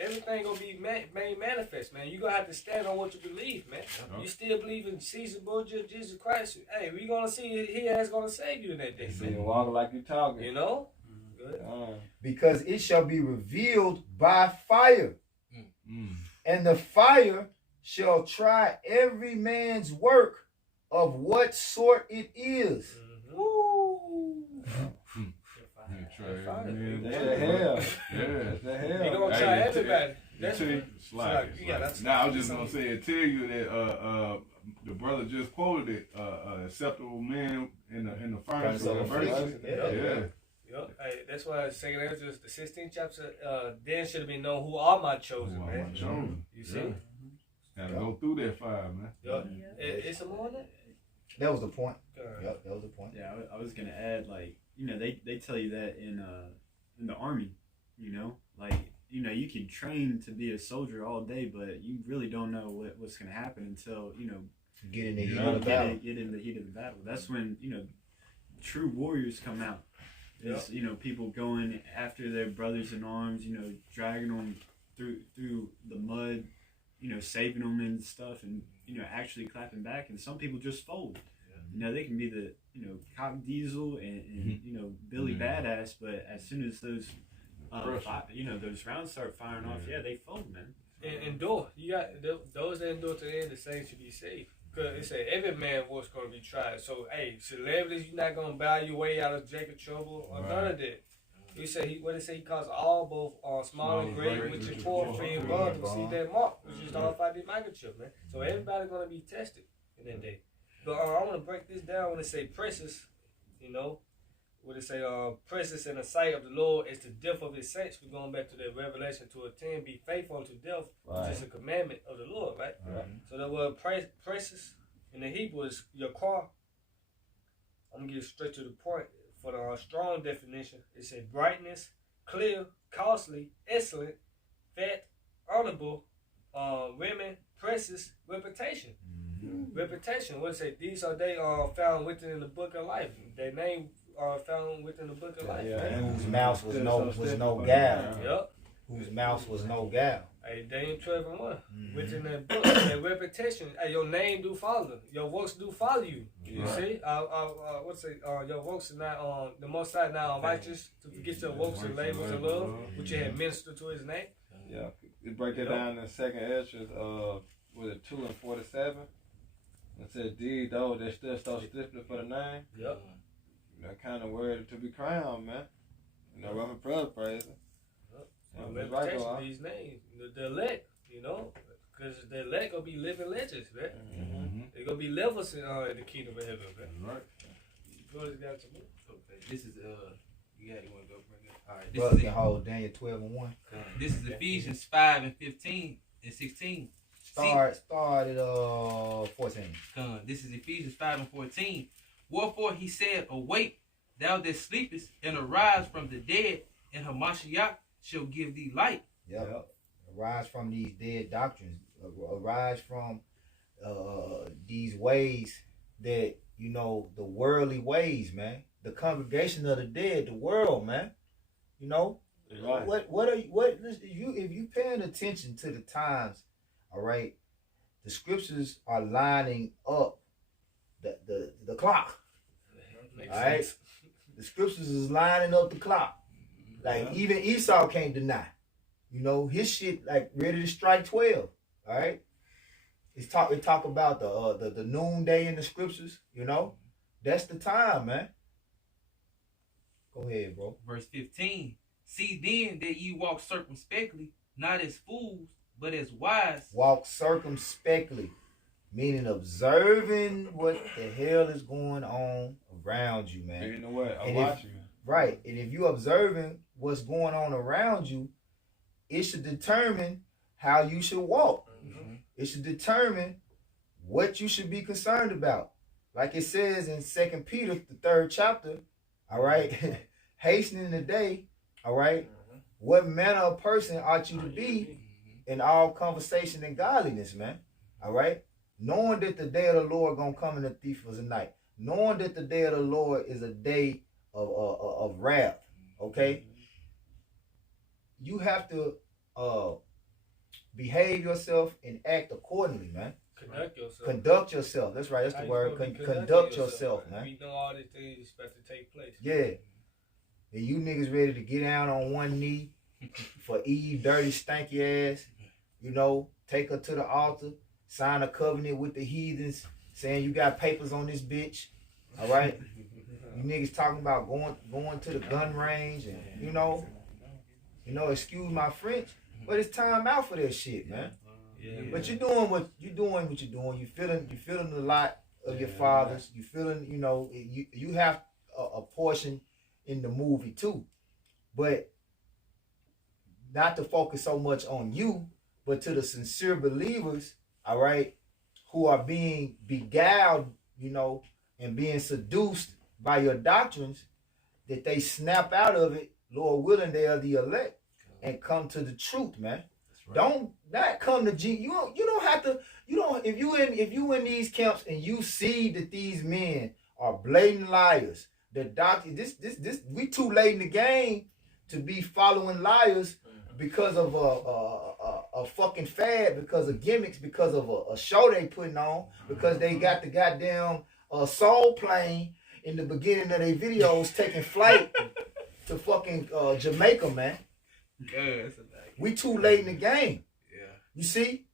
Everything gonna be made manifest, man. You gonna have to stand on what you believe, man. Yup. You still believe in Caesar Borgia, Jesus Christ. Hey, we gonna see he is gonna save you in that day, So you man. walk like you talking. You know? Good. Because it shall be revealed by fire, Mm. and the fire shall try every man's work of what sort it is. Yeah, try Fire. it, man. That's the hell. Yeah. That's the He hell. gonna try everybody. That's Tell you, what- slide. you gotta Now I was slide. just gonna say, tell you that the brother just quoted it. Acceptable man in the furnace of adversity. Yeah. Yep. Hey, that's why Second Ezra, the 16th chapter, then should have been known who are my chosen, Who are man. my chosen. You see? Yeah. Gotta go through that fire, man. Yup. It's some more on that? That was the point. God. Yep, that was the point. Yeah, I was gonna add, like, you know, they tell you that in the army, you know, like, you know, you can train to be a soldier all day, but you really don't know what's gonna happen until, you know, Get in the heat Yeah. of the battle. get in the heat of the battle. That's when, you know, true warriors come out. Is, you know, people going after their brothers in arms, you know, dragging them through the mud, you know, saving them and stuff, and, you know, actually clapping back. And some people just fold. You know, they can be the, you know, Cock Diesel and you know, Billy Badass, but as soon as those, you know, those rounds start firing off, they fold, man. And endure. You got those that endure to the end, the same should be saved. Because it said every man was going to be tried. So, hey, celebrities, you're not going to buy your way out of Jacob trouble or none of that. He said, he calls all both small and great, which is poor, free, and bond, to see that mark, which is the alphabetic microchip, man. So everybody going to be tested in that day. But I want to break this down when they say precious, you know. When they say precious in the sight of the Lord is the death of his saints. We're going back to the Revelation 2:10. Be faithful unto death, which is a commandment of the Lord, right? So the word precious in the Hebrew is yakar. I'm going to get straight to the point. For the strong definition, it says brightness, clear, costly, excellent, fat, honorable, women, precious, reputation. Reputation. What it say? These are they found written in the book of life. Their name are found within the book of life. And whose mouth was no gal. Yep. Whose mouth was no gal. Hey, Daniel 12:1. Within that book, that reputation. Hey, your name do follow. Your works do follow you. You see? What's it? Your works are not the Most High now righteous to forget your works and labors of love, which you have ministered to his name. Yeah, you break that down in Second Ezra, was it 2:47? It says, "These those that still so stiffly for the name." Yep. That kind of word to be crowned, man. You know, Reverend Brother praise it. Reputation, these names, the elect, you know, because the elect gonna be living legends, man. They're gonna be levels in the kingdom of heaven, man. Right. Brothers got to move. Okay. This is you wanna go bring it? All right. Brother can hold Daniel 12:1. This is Ephesians 5:15 and 16. Start at 14. This is Ephesians 5:14. Wherefore he said, Awake, thou that sleepest, and arise from the dead, and Hamashiach shall give thee light. Yep. Arise from these dead doctrines. Arise from these ways that, you know, the worldly ways, man. The congregation of the dead, the world, man. You know, Right. if you paying attention to the times, all right, the scriptures are lining up the clock. All right, the scriptures is lining up the clock. Like even Esau can't deny, you know, his shit like ready to strike 12. All right, it talk about the noonday in the scriptures. You know, that's the time, man. Go ahead, bro. Verse 15. See then that ye walk circumspectly, not as fools, but as wise. Walk circumspectly, meaning observing what the hell is going on around you, man. You know what? I'm And watching. Right, and if you observing what's going on around you, it should determine how you should walk. Mm-hmm. It should determine what you should be concerned about. Like it says in 2 Peter, the 3rd chapter, all right, hastening the day, all right, what manner of person ought you to be in all conversation and godliness, man, all right? Knowing that the day of the Lord gonna come in a thief of the night. Knowing that the day of the Lord is a day of wrath, okay? You have to behave yourself and act accordingly, man. Conduct yourself. Conduct yourself. That's right. That's How the you word. supposed to be Conduct conducting yourself, man. You know all these things expect to take place. Yeah. And you niggas ready to get down on one knee for Eve, dirty, stanky ass. You know, take her to the altar, sign a covenant with the heathens, saying you got papers on this bitch. All right. You niggas talking about going to the gun range and you know, excuse my French, but it's time out for that shit, man. Yeah. But you're doing what you're doing. You feeling a lot of your fathers. You feeling, you know, you have a portion in the movie too, but not to focus so much on you, but to the sincere believers, all right, who are being beguiled, you know, and being seduced by your doctrines, that they snap out of it. Lord willing, they are the elect and come to the truth, man. Right. Don't not come to G. You don't have to. You don't. If you in these camps and you see that these men are blatant liars, the doctor. This we too late in the game to be following liars because of a fucking fad, because of gimmicks, because of a show they putting on, because they got the goddamn soul plane in the beginning of their videos taking flight to fucking Jamaica, man. We too late in the game. Yeah. You see?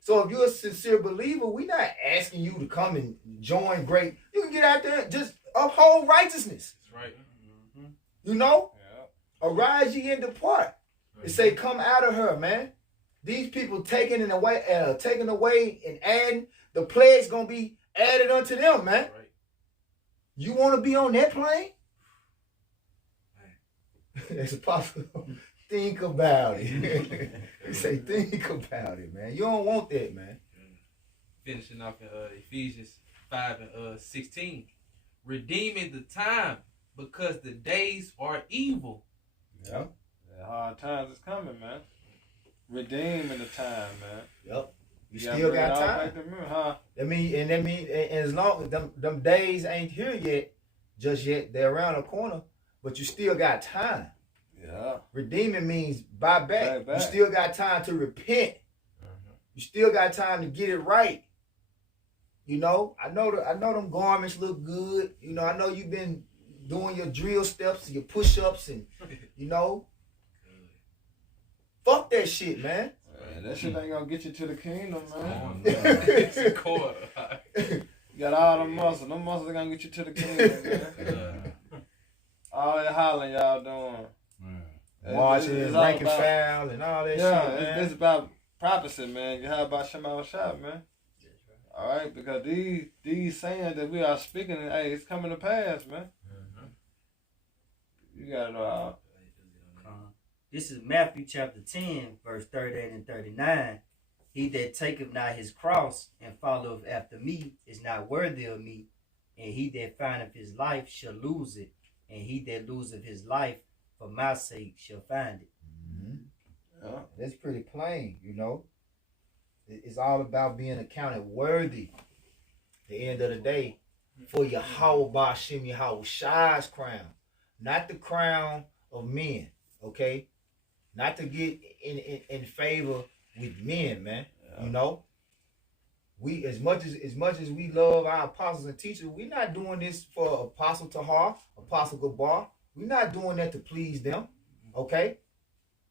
So if you're a sincere believer, we not asking you to come and join great. You can get out there and just uphold righteousness. That's right. You know? Yeah. Arise ye and depart. It say come out of her, man. These people taking away and adding, the plague's gonna be added unto them, man. Right. You wanna be on that plane? It's possible. Think about it. They say think about it, man. You don't want that, man. Finishing off in Ephesians 5 and 16. Redeeming the time because the days are evil. Yep. The hard times is coming, man. Redeeming the time, man. Yep. You gotta still bring it got all time. back to me, huh? And as long as them days ain't here yet, just yet, they're around the corner, but you still got time. Yeah. Redeeming means buy back. Back. You still got time to repent. You still got time to get it right. You know, I know them garments look good. You know, I know you've been doing your drill steps, your push-ups, and you know, fuck that shit, man. Man, that shit ain't gonna get you to the kingdom, man. It's a quarter. You got all the muscles. Them muscles are gonna get you to the kingdom, man. All that hollering y'all doing. Watching, it's all ranking about- foul, and all that shit, Yeah, man. it's about prophecy, man. You have about Shema Shop, man. All right, because these sayings that we are speaking, hey, it's coming to pass, man. You got it all. This is Matthew chapter 10, verse 38 and 39. He that taketh not his cross and followeth after me is not worthy of me. And he that findeth his life shall lose it. And he that loseth his life for my sake shall find it. Yeah. That's pretty plain, you know. It's all about being accounted worthy at the end of the day for Yahweh Ba'Shem Yahweh Shai's crown. Not the crown of men, okay? Not to get in favor with men, man. You know? We as much as we love our apostles and teachers, we're not doing this for Apostle Tahar, Apostle Gabar. We're not doing that to please them, okay?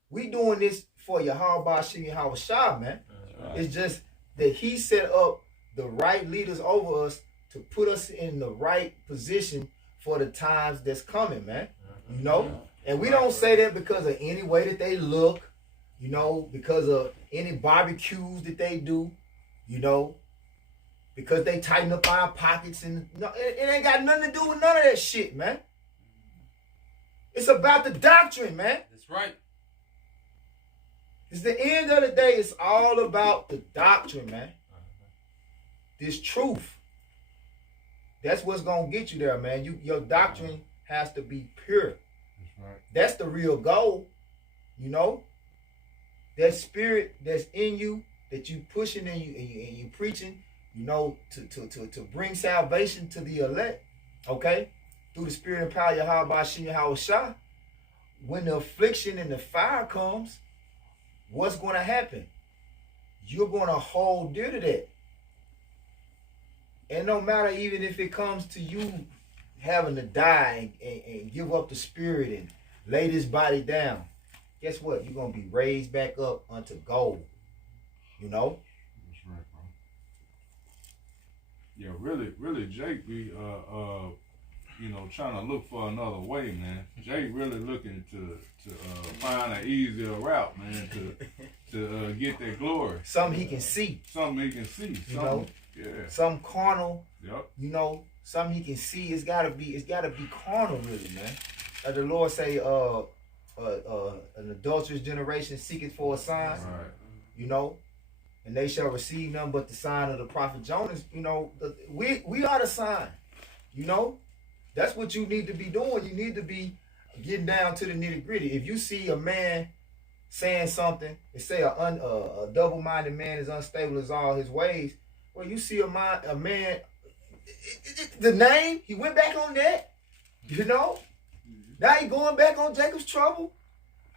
We doing this for Yahweh Ba'Shem Yahweh Shai, man. Right. It's just that he set up the right leaders over us to put us in the right position for the times that's coming, man. You know? And we don't say that because of any way that they look, you know, because of any barbecues that they do, you know, because they tighten up our pockets and no, it ain't got nothing to do with none of that shit, man. It's about the doctrine, man. That's right. It's the end of the day. It's all about the doctrine, man. This truth. That's what's gonna get you there, man. Your doctrine has to be pure. That's right. That's the real goal. You know, that spirit that's in you, that you pushing and you preaching, you know, to bring salvation to the elect, okay, through the spirit and power of Yahweh Hashem Yahushua. When the affliction and the fire comes, what's going to happen? You're going to hold dear to that. And no matter even if it comes to you having to die and give up the spirit and lay this body down, guess what? You're going to be raised back up unto gold. You know? That's right, bro. Yeah, really, Jake be you know, trying to look for another way, man. Jake really looking to find an easier route, man, to get that glory. Something he can see. Something he can see. You know? Yeah. Some carnal. Yep. You know, something he can see. It's gotta be carnal, really, man. Like the Lord say, an adulterous generation seeketh for a sign. Right. You know, and they shall receive none but the sign of the prophet Jonas. You know, we are the sign. You know, that's what you need to be doing. You need to be getting down to the nitty gritty. If you see a man saying something, they say a double-minded man is unstable as all his ways. Well, you see a man, the name, he went back on that. You know, now he going back on Jacob's trouble.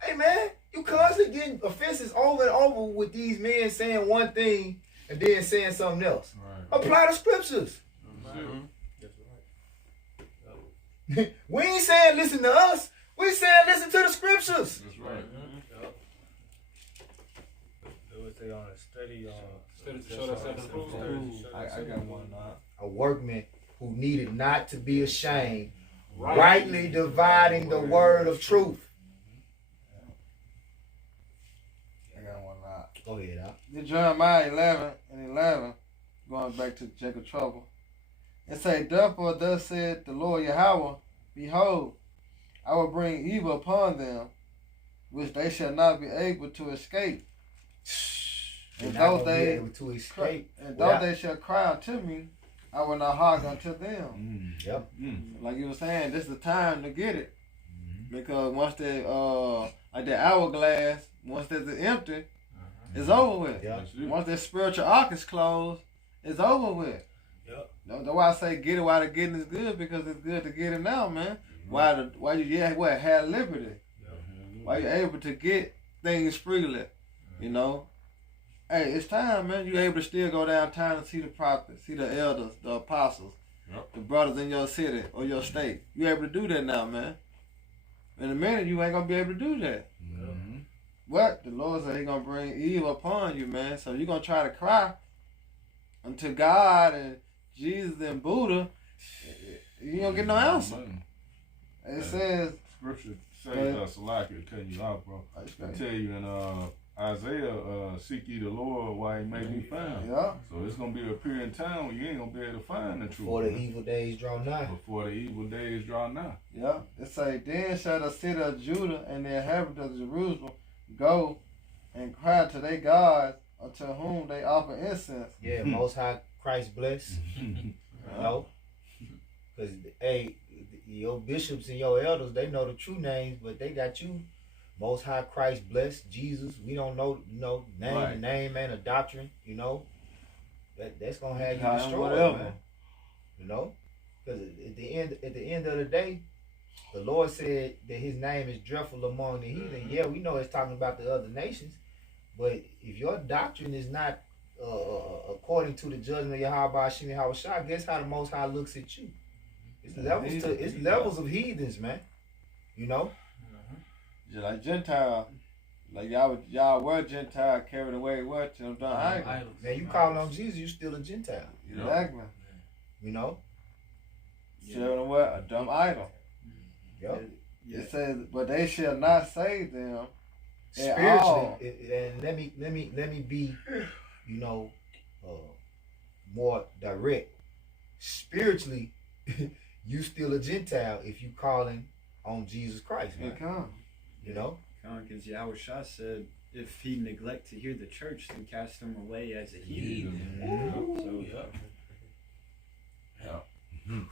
Hey, man, you constantly getting offenses over and over with these men saying one thing and then saying something else. Right. Apply the scriptures. Mm-hmm. We ain't saying listen to us. We saying listen to the scriptures. That's right. They would say on a study to show themselves approved. I got one now. A workman who needed not to be ashamed, rightly dividing the word of truth. I got one now. Go ahead, Al. In Jeremiah 11:11, going back to Jacob's trouble. It say, therefore thus said the Lord Yahweh, behold, I will bring evil upon them, which they shall not be able to escape. And though they able to escape, they shall cry unto me, I will not hearken unto them. Yep. Like you were saying, this is the time to get it. Because once they like the hourglass, once it's empty, it's over with. Yep. Once that spiritual arc is closed, it's over with. Yep. That's why I say get it while the getting is good, because it's good to get it now, man. Why you have liberty. Why you able to get things freely, you know. Hey, it's time, man. You able to still go downtown and see the prophets, see the elders, the apostles, the brothers in your city or your state. You able to do that now, man. In a minute, you ain't gonna be able to do that. But the Lord said He gonna bring evil upon you, man. So you gonna try to cry unto God and Jesus and Buddha. You don't get no answer. It says Scripture says, Salaki, cutting you out, bro. I tell you in Isaiah, seek ye the Lord while He may be found. Yeah. So it's gonna be a period of time when you ain't gonna be able to find the truth. Before the evil days draw nigh. Before the evil days draw nigh. Yeah. It say, then shall the city of Judah and the inhabitants of Jerusalem go and cry to their gods unto whom they offer incense. Yeah, Most High Christ bless. You know? Because, hey, your bishops and your elders, they know the true names, but they got you. Most High Christ bless, Jesus. We don't know, name. Right. The name ain't a doctrine, you know. That's gonna have you Time, destroyed, whatever. man. You know? Because at the end of the day, the Lord said that His name is dreadful among the heathen. Yeah, we know it's talking about the other nations, but if your doctrine is not according to the judgment of Yahweh Hashem Yahushua, guess how the Most High looks at you? It's levels of heathens, man. You know? Just like Gentile. Like y'all were Gentile, carried away what? To them done idols. Man, you call on Jesus, you still a Gentile. Exactly. You know? Serving what? A dumb idol. Yep. It says, but they shall not save them Spiritually, and let me be, you know, more direct. Spiritually, you still a Gentile if you calling on Jesus Christ, man. It come. You know? Because Yahushua said, if he neglect to hear the church, then cast him away as a heathen. Yeah.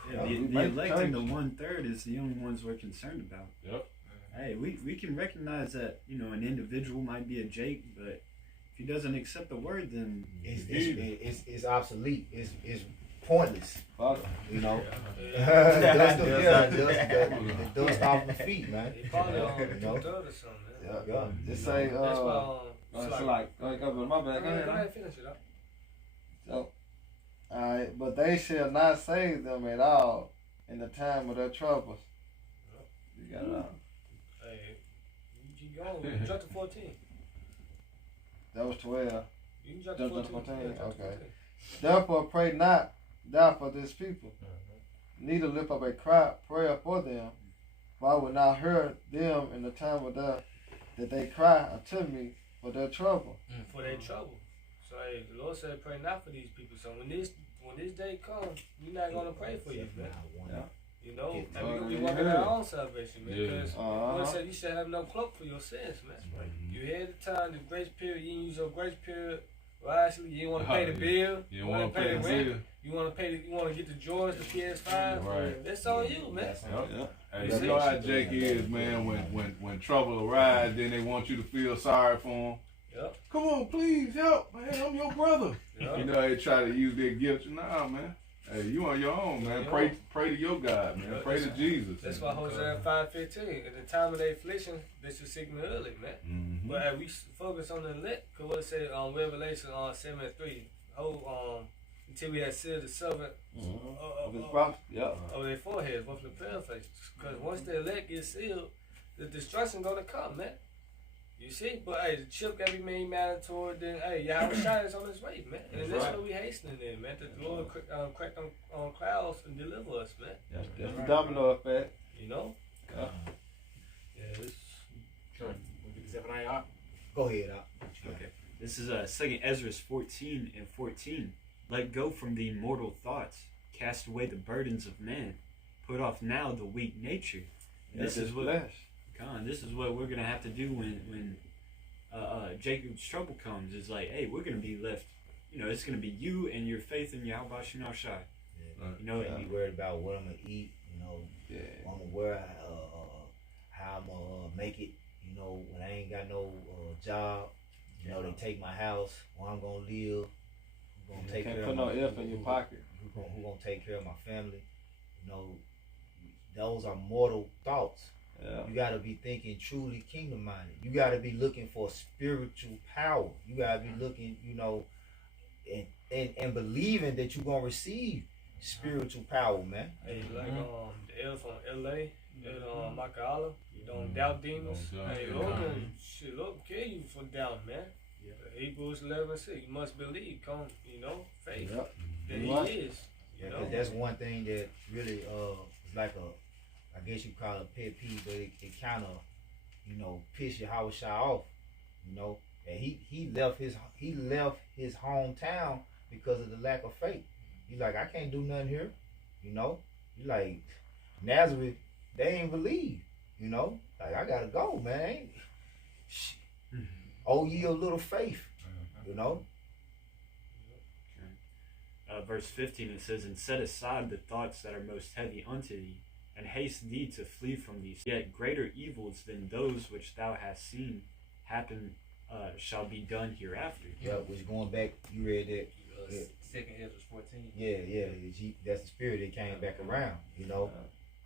The elect and the 1/3 is the only ones we're concerned about. Yep. Hey, we can recognize that, you know, an individual might be a Jake, but if he doesn't accept the word, then it's obsolete. It's pointless. Fuck. You know. Yeah. The dust off the feet, man. He probably on You know? 2/3 or something. Man. Yeah. It say, That's why. it's like, go ahead, my bad, go ahead. ahead. Finish it up. So, alright, but they shall not save them at all in the time of their troubles. You got it out. Hey, you keep going. Jump to 14. That was 12. You can jump Jump to to 14. 14, Yeah, jump to okay. 14. Therefore pray not thou for this people, neither lift up a prayer for them, for I will not hear them in the time of that they cry unto me for their trouble. For their trouble. So hey, the Lord said, pray not for these people. So when this day comes, we're not gonna pray for you, man. You know, and we working our own salvation, man. Because Lord said you should have no cloak for your sins, man. You had the time, the grace period. You didn't use your grace period wisely. You didn't want to pay the bill. You don't want to pay the rent. bill. You want to get the Jordans, the PS5. Right. That's on you, man. Hey, you know how Jake is, man. When trouble arrives, then they want you to feel sorry for him. Yep. Come on, please help, man. I'm your brother. Yep. You know they try to use their gift. Nah, man. Hey, you on your own, man. Pray to your God, man. Pray to Jesus. That's why Hosea 5:15. At the time of their affliction, they should seek me early, man. Mm-hmm. But we focus on the elect, because what it said on Revelation 7:3. Until we had sealed the servant over their foreheads, both the palefaces. Because once the elect gets sealed, the destruction gonna come, man. You see? But hey, the chip gotta be made mandatory, then hey, Yahweh Shai is on his way, man. And that's what we hastening in, man. That the Lord crack on clouds and deliver us, man. That's the domino effect. You know? Yeah. Yeah, Go ahead, Al. okay. This is 2nd Ezra 14:14. Let go from the immortal thoughts, cast away the burdens of man, put off now the weak nature. This is what we're gonna have to do when Jacob's trouble comes. Is like, hey, we're gonna be left. You know, it's gonna be you and your faith in Yahweh Shai. You know, be worried about what I'm gonna eat. You know, what I'm gonna wear, how I'm gonna make it. You know, when I ain't got no job. You know, they take my house. Where I'm gonna live. Who gonna take care of no F in your pocket. Who gonna take care of my family? You know, those are mortal thoughts. Yeah. You gotta be thinking truly kingdom minded. You gotta be looking for spiritual power. You gotta be looking, you know, and believing that you're gonna receive spiritual power, man. Hey, like the elder from LA, Micah Allah, you don't doubt demons. Hey, Lord kill you for doubt, man. Hebrews 11:6, you must believe, faith. Yep. That he is. Yeah, 'cause that's one thing that really is like I guess you call it a pet peeve, but it kind of, you know, piss Yahweh Shai off. You know, and he left his hometown because of the lack of faith. He's like, I can't do nothing here. You know, you like Nazareth, they ain't believe. You know, like I gotta go, man. Oh, ye of little faith. You know. Verse 15, it says, and set aside the thoughts that are most heavy unto thee, and haste thee to flee from these. Yet greater evils than those which thou hast seen happen shall be done hereafter. Yeah, which going back, you read that. 2nd Ezra 14. Yeah, that's the spirit that came back around, you know.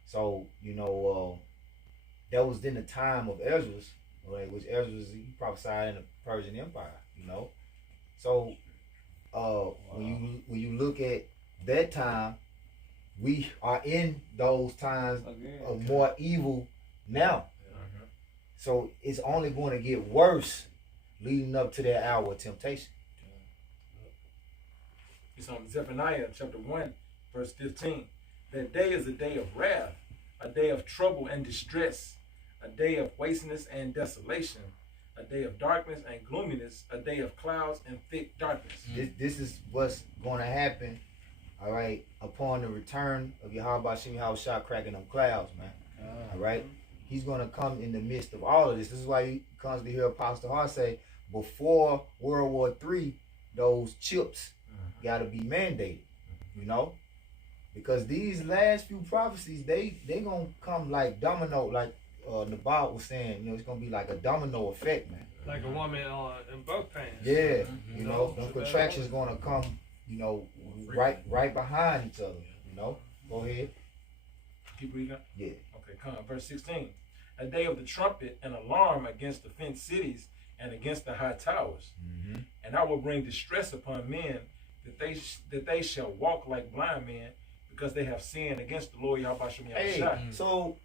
So, you know, that was in the time of Ezra's, which Ezra's, he prophesied in the Persian Empire, you know. So, when you look at that time, we are in those times of more evil now. So it's only going to get worse leading up to that hour of temptation. It's on Zephaniah chapter 1, verse 15. That day is a day of wrath, a day of trouble and distress, a day of wasteness and desolation, a day of darkness and gloominess, a day of clouds and thick darkness. This is what's going to happen, all right, upon the return of Yahweh Shem Yahweh Shai cracking them clouds, man. All right? He's going to come in the midst of all of this. This is why you constantly hear Apostle Hart say, before World War III, those chips got to be mandated, you know, because these last few prophecies, they gonna come like domino, like Nabal was saying, you know, it's gonna be like a domino effect, man. Like a woman in birth pains. Yeah, you know, them contractions gonna come, you know, right behind each other, you know. Go ahead. Keep reading. Yeah. Okay, come on. Verse 16. A day of the trumpet and alarm against the fenced cities and against the high towers. Mm-hmm. And I will bring distress upon men that they shall walk like blind men because they have sinned against the Lord Yahweh Shem Hey, Yahushua. so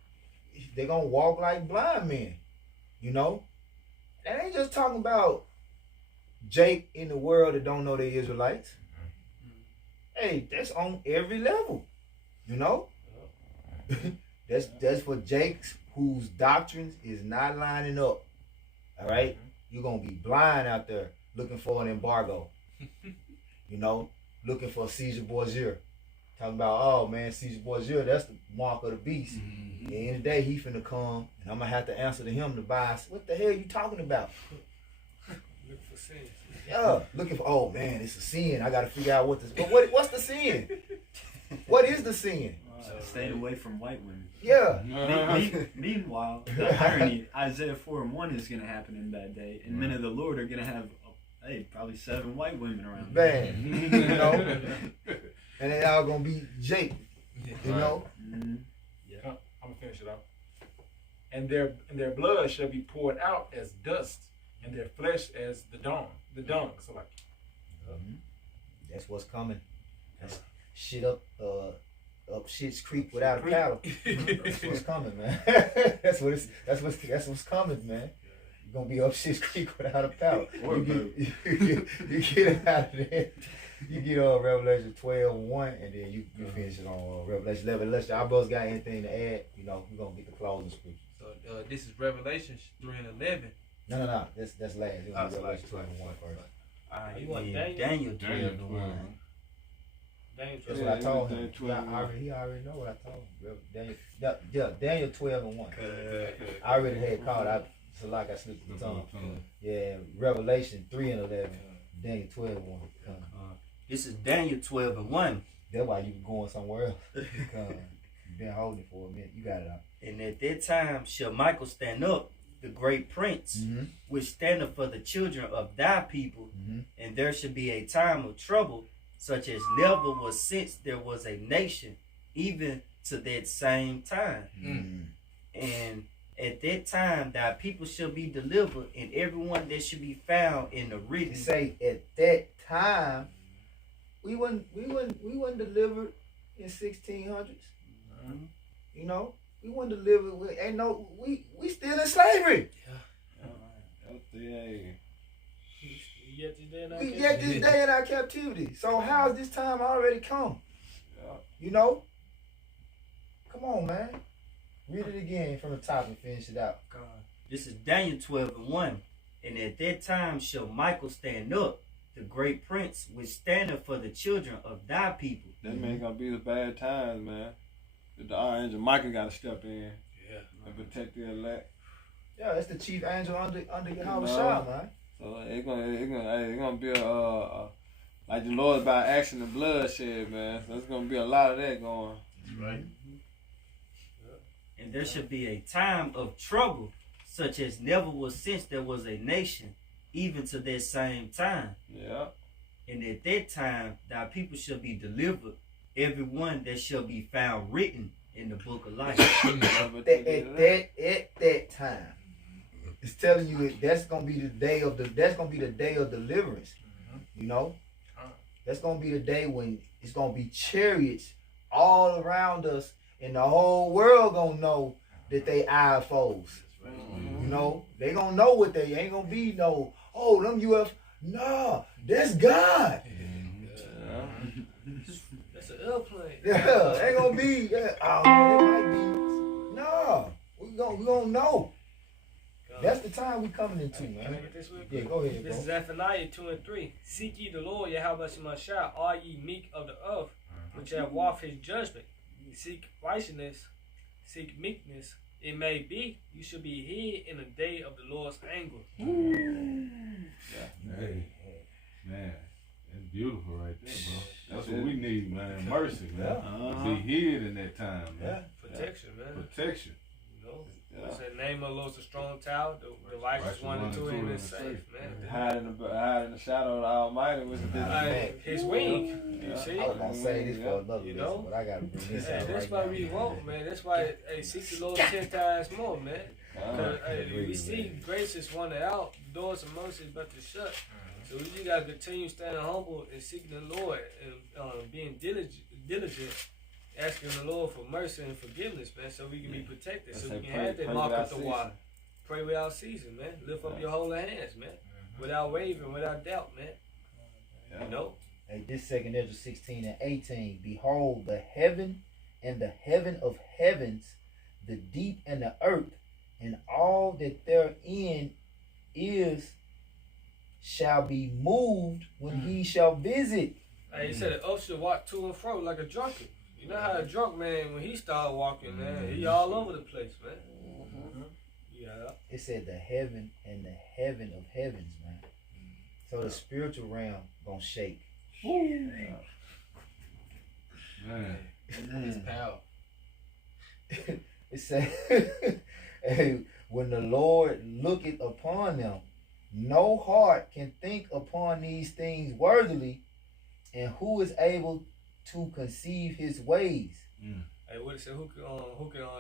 they gonna walk like blind men, you know. That ain't just talking about Jake in the world that don't know they Israelites. Hey, that's on every level, you know. that's for Jakes whose doctrines is not lining up. All right, you're gonna be blind out there looking for an embargo. You know, looking for Caesar Borgia. Talking about, oh man, Caesar Borgia, that's the mark of the beast. At the end of the day, he finna come, and I'm gonna have to answer to him to buy. What the hell you talking about? Look for sin. Yeah, looking for. Oh man, it's a sin. I gotta figure out what this. But what's the sin? What is the sin? Stayed away from white women. Yeah. Meanwhile, the irony, Isaiah 4:1 is going to happen in that day, and men of the Lord are going to have, probably 7 white women around. Man, you know, and they all gonna be Jake, you know. Mm-hmm. Yeah. I'm gonna finish it off. And their blood shall be poured out as dust, and their flesh as the dung. So like, That's what's coming. That's shit up Shit's Creek without a paddle. That's what's coming, man. that's what's coming, man. You're gonna be up Shit's Creek without a paddle. You get out of there. You get on Revelation 12:1, and then you finish it on Revelation 11. Unless y'all brothers got anything to add, you know, we're gonna get the closing scripture. So this is Revelation 3:11. No. That's last. It was Revelation 12:1 first. You want Daniel 12:1. That's what I told him. He already know what I told him. Daniel 12:1. I already had called. So like I slipped the tongue. Yeah, Revelation 3:11. Daniel 12:1. This is Daniel 12:1. That's why you going somewhere else. You've been holding it for a minute. You got it out. And at that time shall Michael stand up, the great prince, which standeth for the children of thy people, and there shall be a time of trouble, such as never was since there was a nation, even to that same time. And at that time thy people shall be delivered, and everyone that should be found in the written. Say at that time, we wasn't delivered in 1600s. You know, we wasn't delivered. We still in slavery. We yet this day in our captivity. So how's this time already come? You know? Come on, man. Read it again from the top and finish it out. This is Daniel 12:1. And at that time shall Michael stand up, the great prince, which standeth for the children of thy people. That man gonna be the bad times, man. The Archangel Michael gotta step in and protect the elect. Yeah, that's the chief angel under Yahweh Shah, man. So it's gonna be a like the Lord about action and bloodshed, man. So there's gonna be a lot of that going. That's right. And there shall be a time of trouble, such as never was since there was a nation, even to that same time. Yeah. And at that time thy people shall be delivered, every one that shall be found written in the book of life. At that time. It's telling you that's gonna be the day of deliverance. You know? That's gonna be the day when it's gonna be chariots all around us, and the whole world gonna know that they our foes. You know? They gonna know what they ain't gonna be no, oh, them UF, nah, that's God. That's an airplane. Yeah, ain't gonna be, oh, it might be. Nah, we gonna know. That's the time we coming into, man. Can I get this real quick? Yeah, go ahead, This bro. is Zephaniah 2:3. Seek ye the Lord, Yahweh Shemashah, all ye meek of the earth, which have walked his judgment. Seek righteousness, seek meekness, it may be, you should be hid in the day of the Lord's anger. Hey, man, that's beautiful right there, bro. That's what we need, man. Mercy, man. To be hid in that time, man. Protection, man. Protection. You know? It's the name of the Lord's a strong tower. The righteous one into him is safe, man. Hide in the shadow of the Almighty was His wing. You see? I was gonna say this for another You lesson, know? but I gotta bring this out That's right why now. we want, man. That's why, hey, seek the Lord 10 times more, man. Cause, hey, we see grace is running out, doors of mercy is about to shut. So we just gotta continue standing humble and seeking the Lord and being diligent, asking the Lord for mercy and forgiveness, man, so we can be protected, so we can have that mark of the water. Pray without ceasing, man. Lift up your holy hands, man, without wavering, without doubt, man. You know. Hey, this 2 Ezra 16 and 18. Behold, the heaven and the heaven of heavens, the deep and the earth, and all that therein is, shall be moved when he shall visit. Hey, he said the up should walk to and fro like a drunkard. You know how a drunk man, when he start walking, man, he all over the place, man. Yeah. It said the heaven and the heaven of heavens, man. So the spiritual realm gonna shake. Man. His power. It said, hey, when the Lord looketh upon them, no heart can think upon these things worthily, and who is able to conceive his ways? Hey, what it said? Who can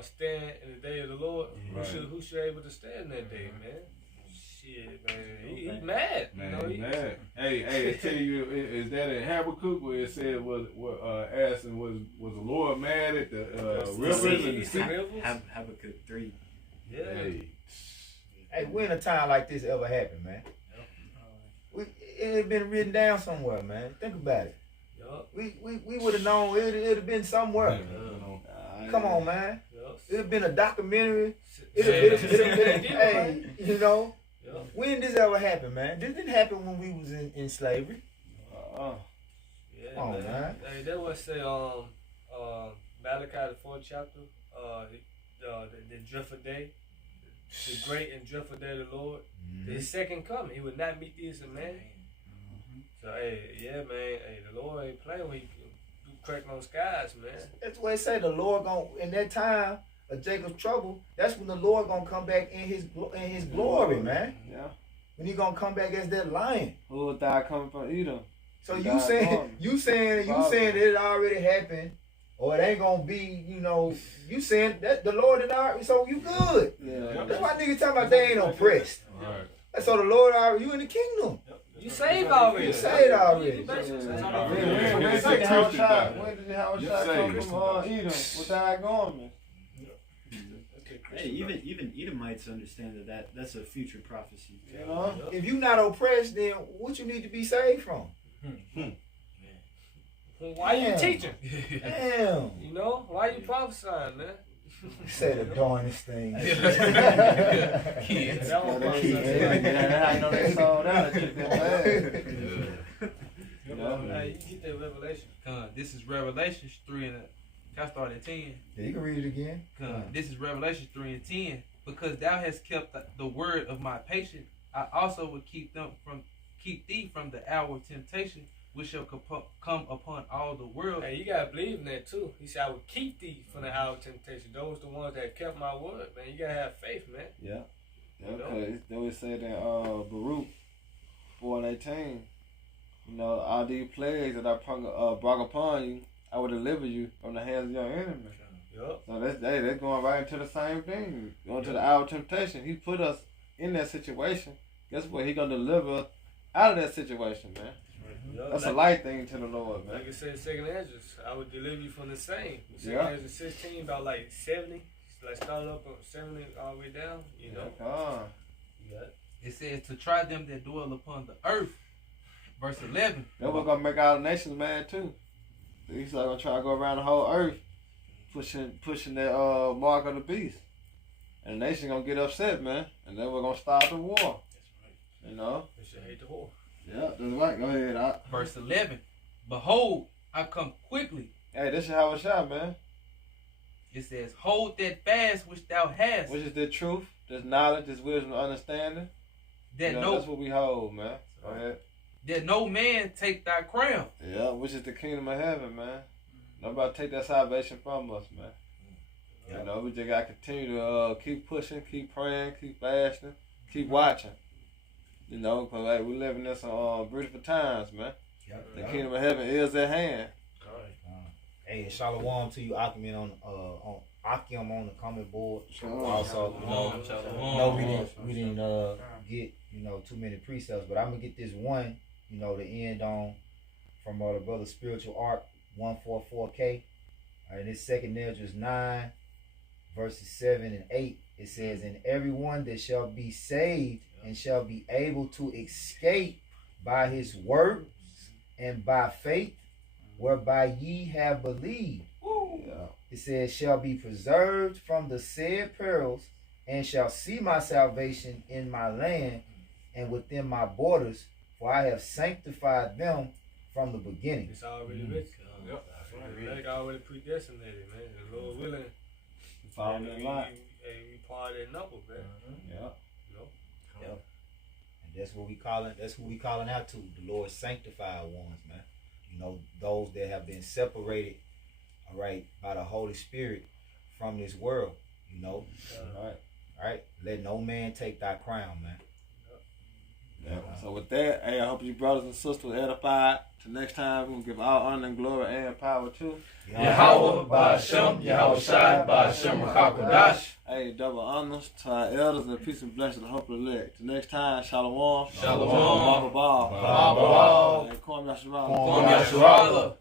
stand in the day of the Lord? Right. Who should able to stand that day, man? Shit, man, he mad. Man, you know, he mad. Hey, I tell you, is that in Habakkuk where it said asking was the Lord mad at the rivers and the sea? Habakkuk 3. Yeah. Hey, when a time like this ever happened, man? It had been written down somewhere, man. Think about it. Yup. We would have known it'd have been somewhere. Come on, man. Yup. It'd have been a documentary. Yeah. Hey, you know. Yup. When did this ever happen, man? This didn't happen when we was in slavery. Yeah, Come on, man. Hey, that was say Malachi the 4th chapter, the dreadful day, the great and dreadful day of the Lord, his second coming. He would not meet thee as a man. So hey, yeah, man. Hey, the Lord ain't playing when he crack no skies, man. That's what it say. The Lord gonna in that time of Jacob's trouble. That's when the Lord gonna come back in his glory, man. Yeah. When he gonna come back as that lion. Who will die coming from Edom? So you saying it already happened, or it ain't gonna be, you know, you saying that the Lord did already, so you good. Yeah. That's why niggas talking about they ain't oppressed. Right. So the Lord already, you in the kingdom. You saved already. You saved already. When did Yeah. Yahushua come from Edom without going? Hey, even Edomites understand that's a future prophecy. You know? If you not oppressed, then what you need to be saved from? Why you teaching? Damn. You know? Why you prophesying, man? Say the darnest thing. Kids. That I know they sold out. You get that revelation. This is Revelation 3 and I start at 10. Yeah, you can read it again. This is Revelation 3 and 10. Because thou hast kept the word of my patience, I also will keep thee from the hour of temptation, which shall come upon all the world. Hey, you gotta believe in that too. He said, I will keep thee from the hour of temptation. Those the ones that kept my word, man. You gotta have faith, man. Yeah. Okay. They would say that Baruch 4:18. You know, all these plagues that I brought upon you, I will deliver you from the hands of your enemy. Yup. So they're going right into the same thing. Going to the hour of temptation. He put us in that situation. Guess what? He gonna deliver us out of that situation, man. Yup. That's a light thing to the Lord, man. Like it said, 2nd Ezra, I would deliver you from the same. 2nd Yeah. Ezra 16, about like 70. Like starting up on 70 all the way down. You know. Yeah. It says to try them that dwell upon the earth. Verse 11. That was gonna make all the nations mad too. He's like gonna try to go around the whole earth, pushing that mark of the beast, and the nation gonna get upset, man. And then we're gonna start the war. That's right. You know. They should hate the whore. Yeah, that's right. Go ahead. Verse 11. Behold, I come quickly. Hey, this is how it's shot, man. It says, hold that fast which thou hast, Which is the truth, this knowledge, this wisdom, understanding. that You know, no that's what we hold, man. Go ahead. that no man take thy crown. Yeah, which is the kingdom of heaven, man. Nobody take that salvation from us, man. Yeah. You know, we just gotta continue to keep pushing, keep praying, keep fasting, keep watching. You know, because like, we living in some beautiful times, man. Yep. The kingdom of heaven is at hand. Hey, shalom to you, Akim on Akim on the comment board. Also, you know, we didn't get too many precepts, but I'm gonna get this one, to end on from the brother Spiritual Ark 144K. And this second Ezra 9 verses 7 and 8. It says, and everyone that shall be saved and shall be able to escape by his works and by faith whereby ye have believed. Yeah. It says, shall be preserved from the said perils, and shall see my salvation in my land and within my borders, for I have sanctified them from the beginning. It's already written. Yep. Like already predestinated, man. The Lord willing. Following that line. Hey, we part of that number, man. Yeah. Yep. And that's what we calling. That's who we calling out to. The Lord sanctified ones, man. Those that have been separated, all right, by the Holy Spirit from this world. All right. Let no man take thy crown, man. Yeah. So with that, hey, I hope you brothers and sisters were edified. Till next time, we're gonna give all honor and glory and power to Yahweh, Ba'ashem, Yahweh Shai, Ba'ashem, Hakodash. Hey, double honors to our elders and peace and blessings to the hope of the elect. Till next time, shalom. Shalom. Baba Ball. Baba Ball. Hey, Kwam Yasharala. Kwam Yasharala.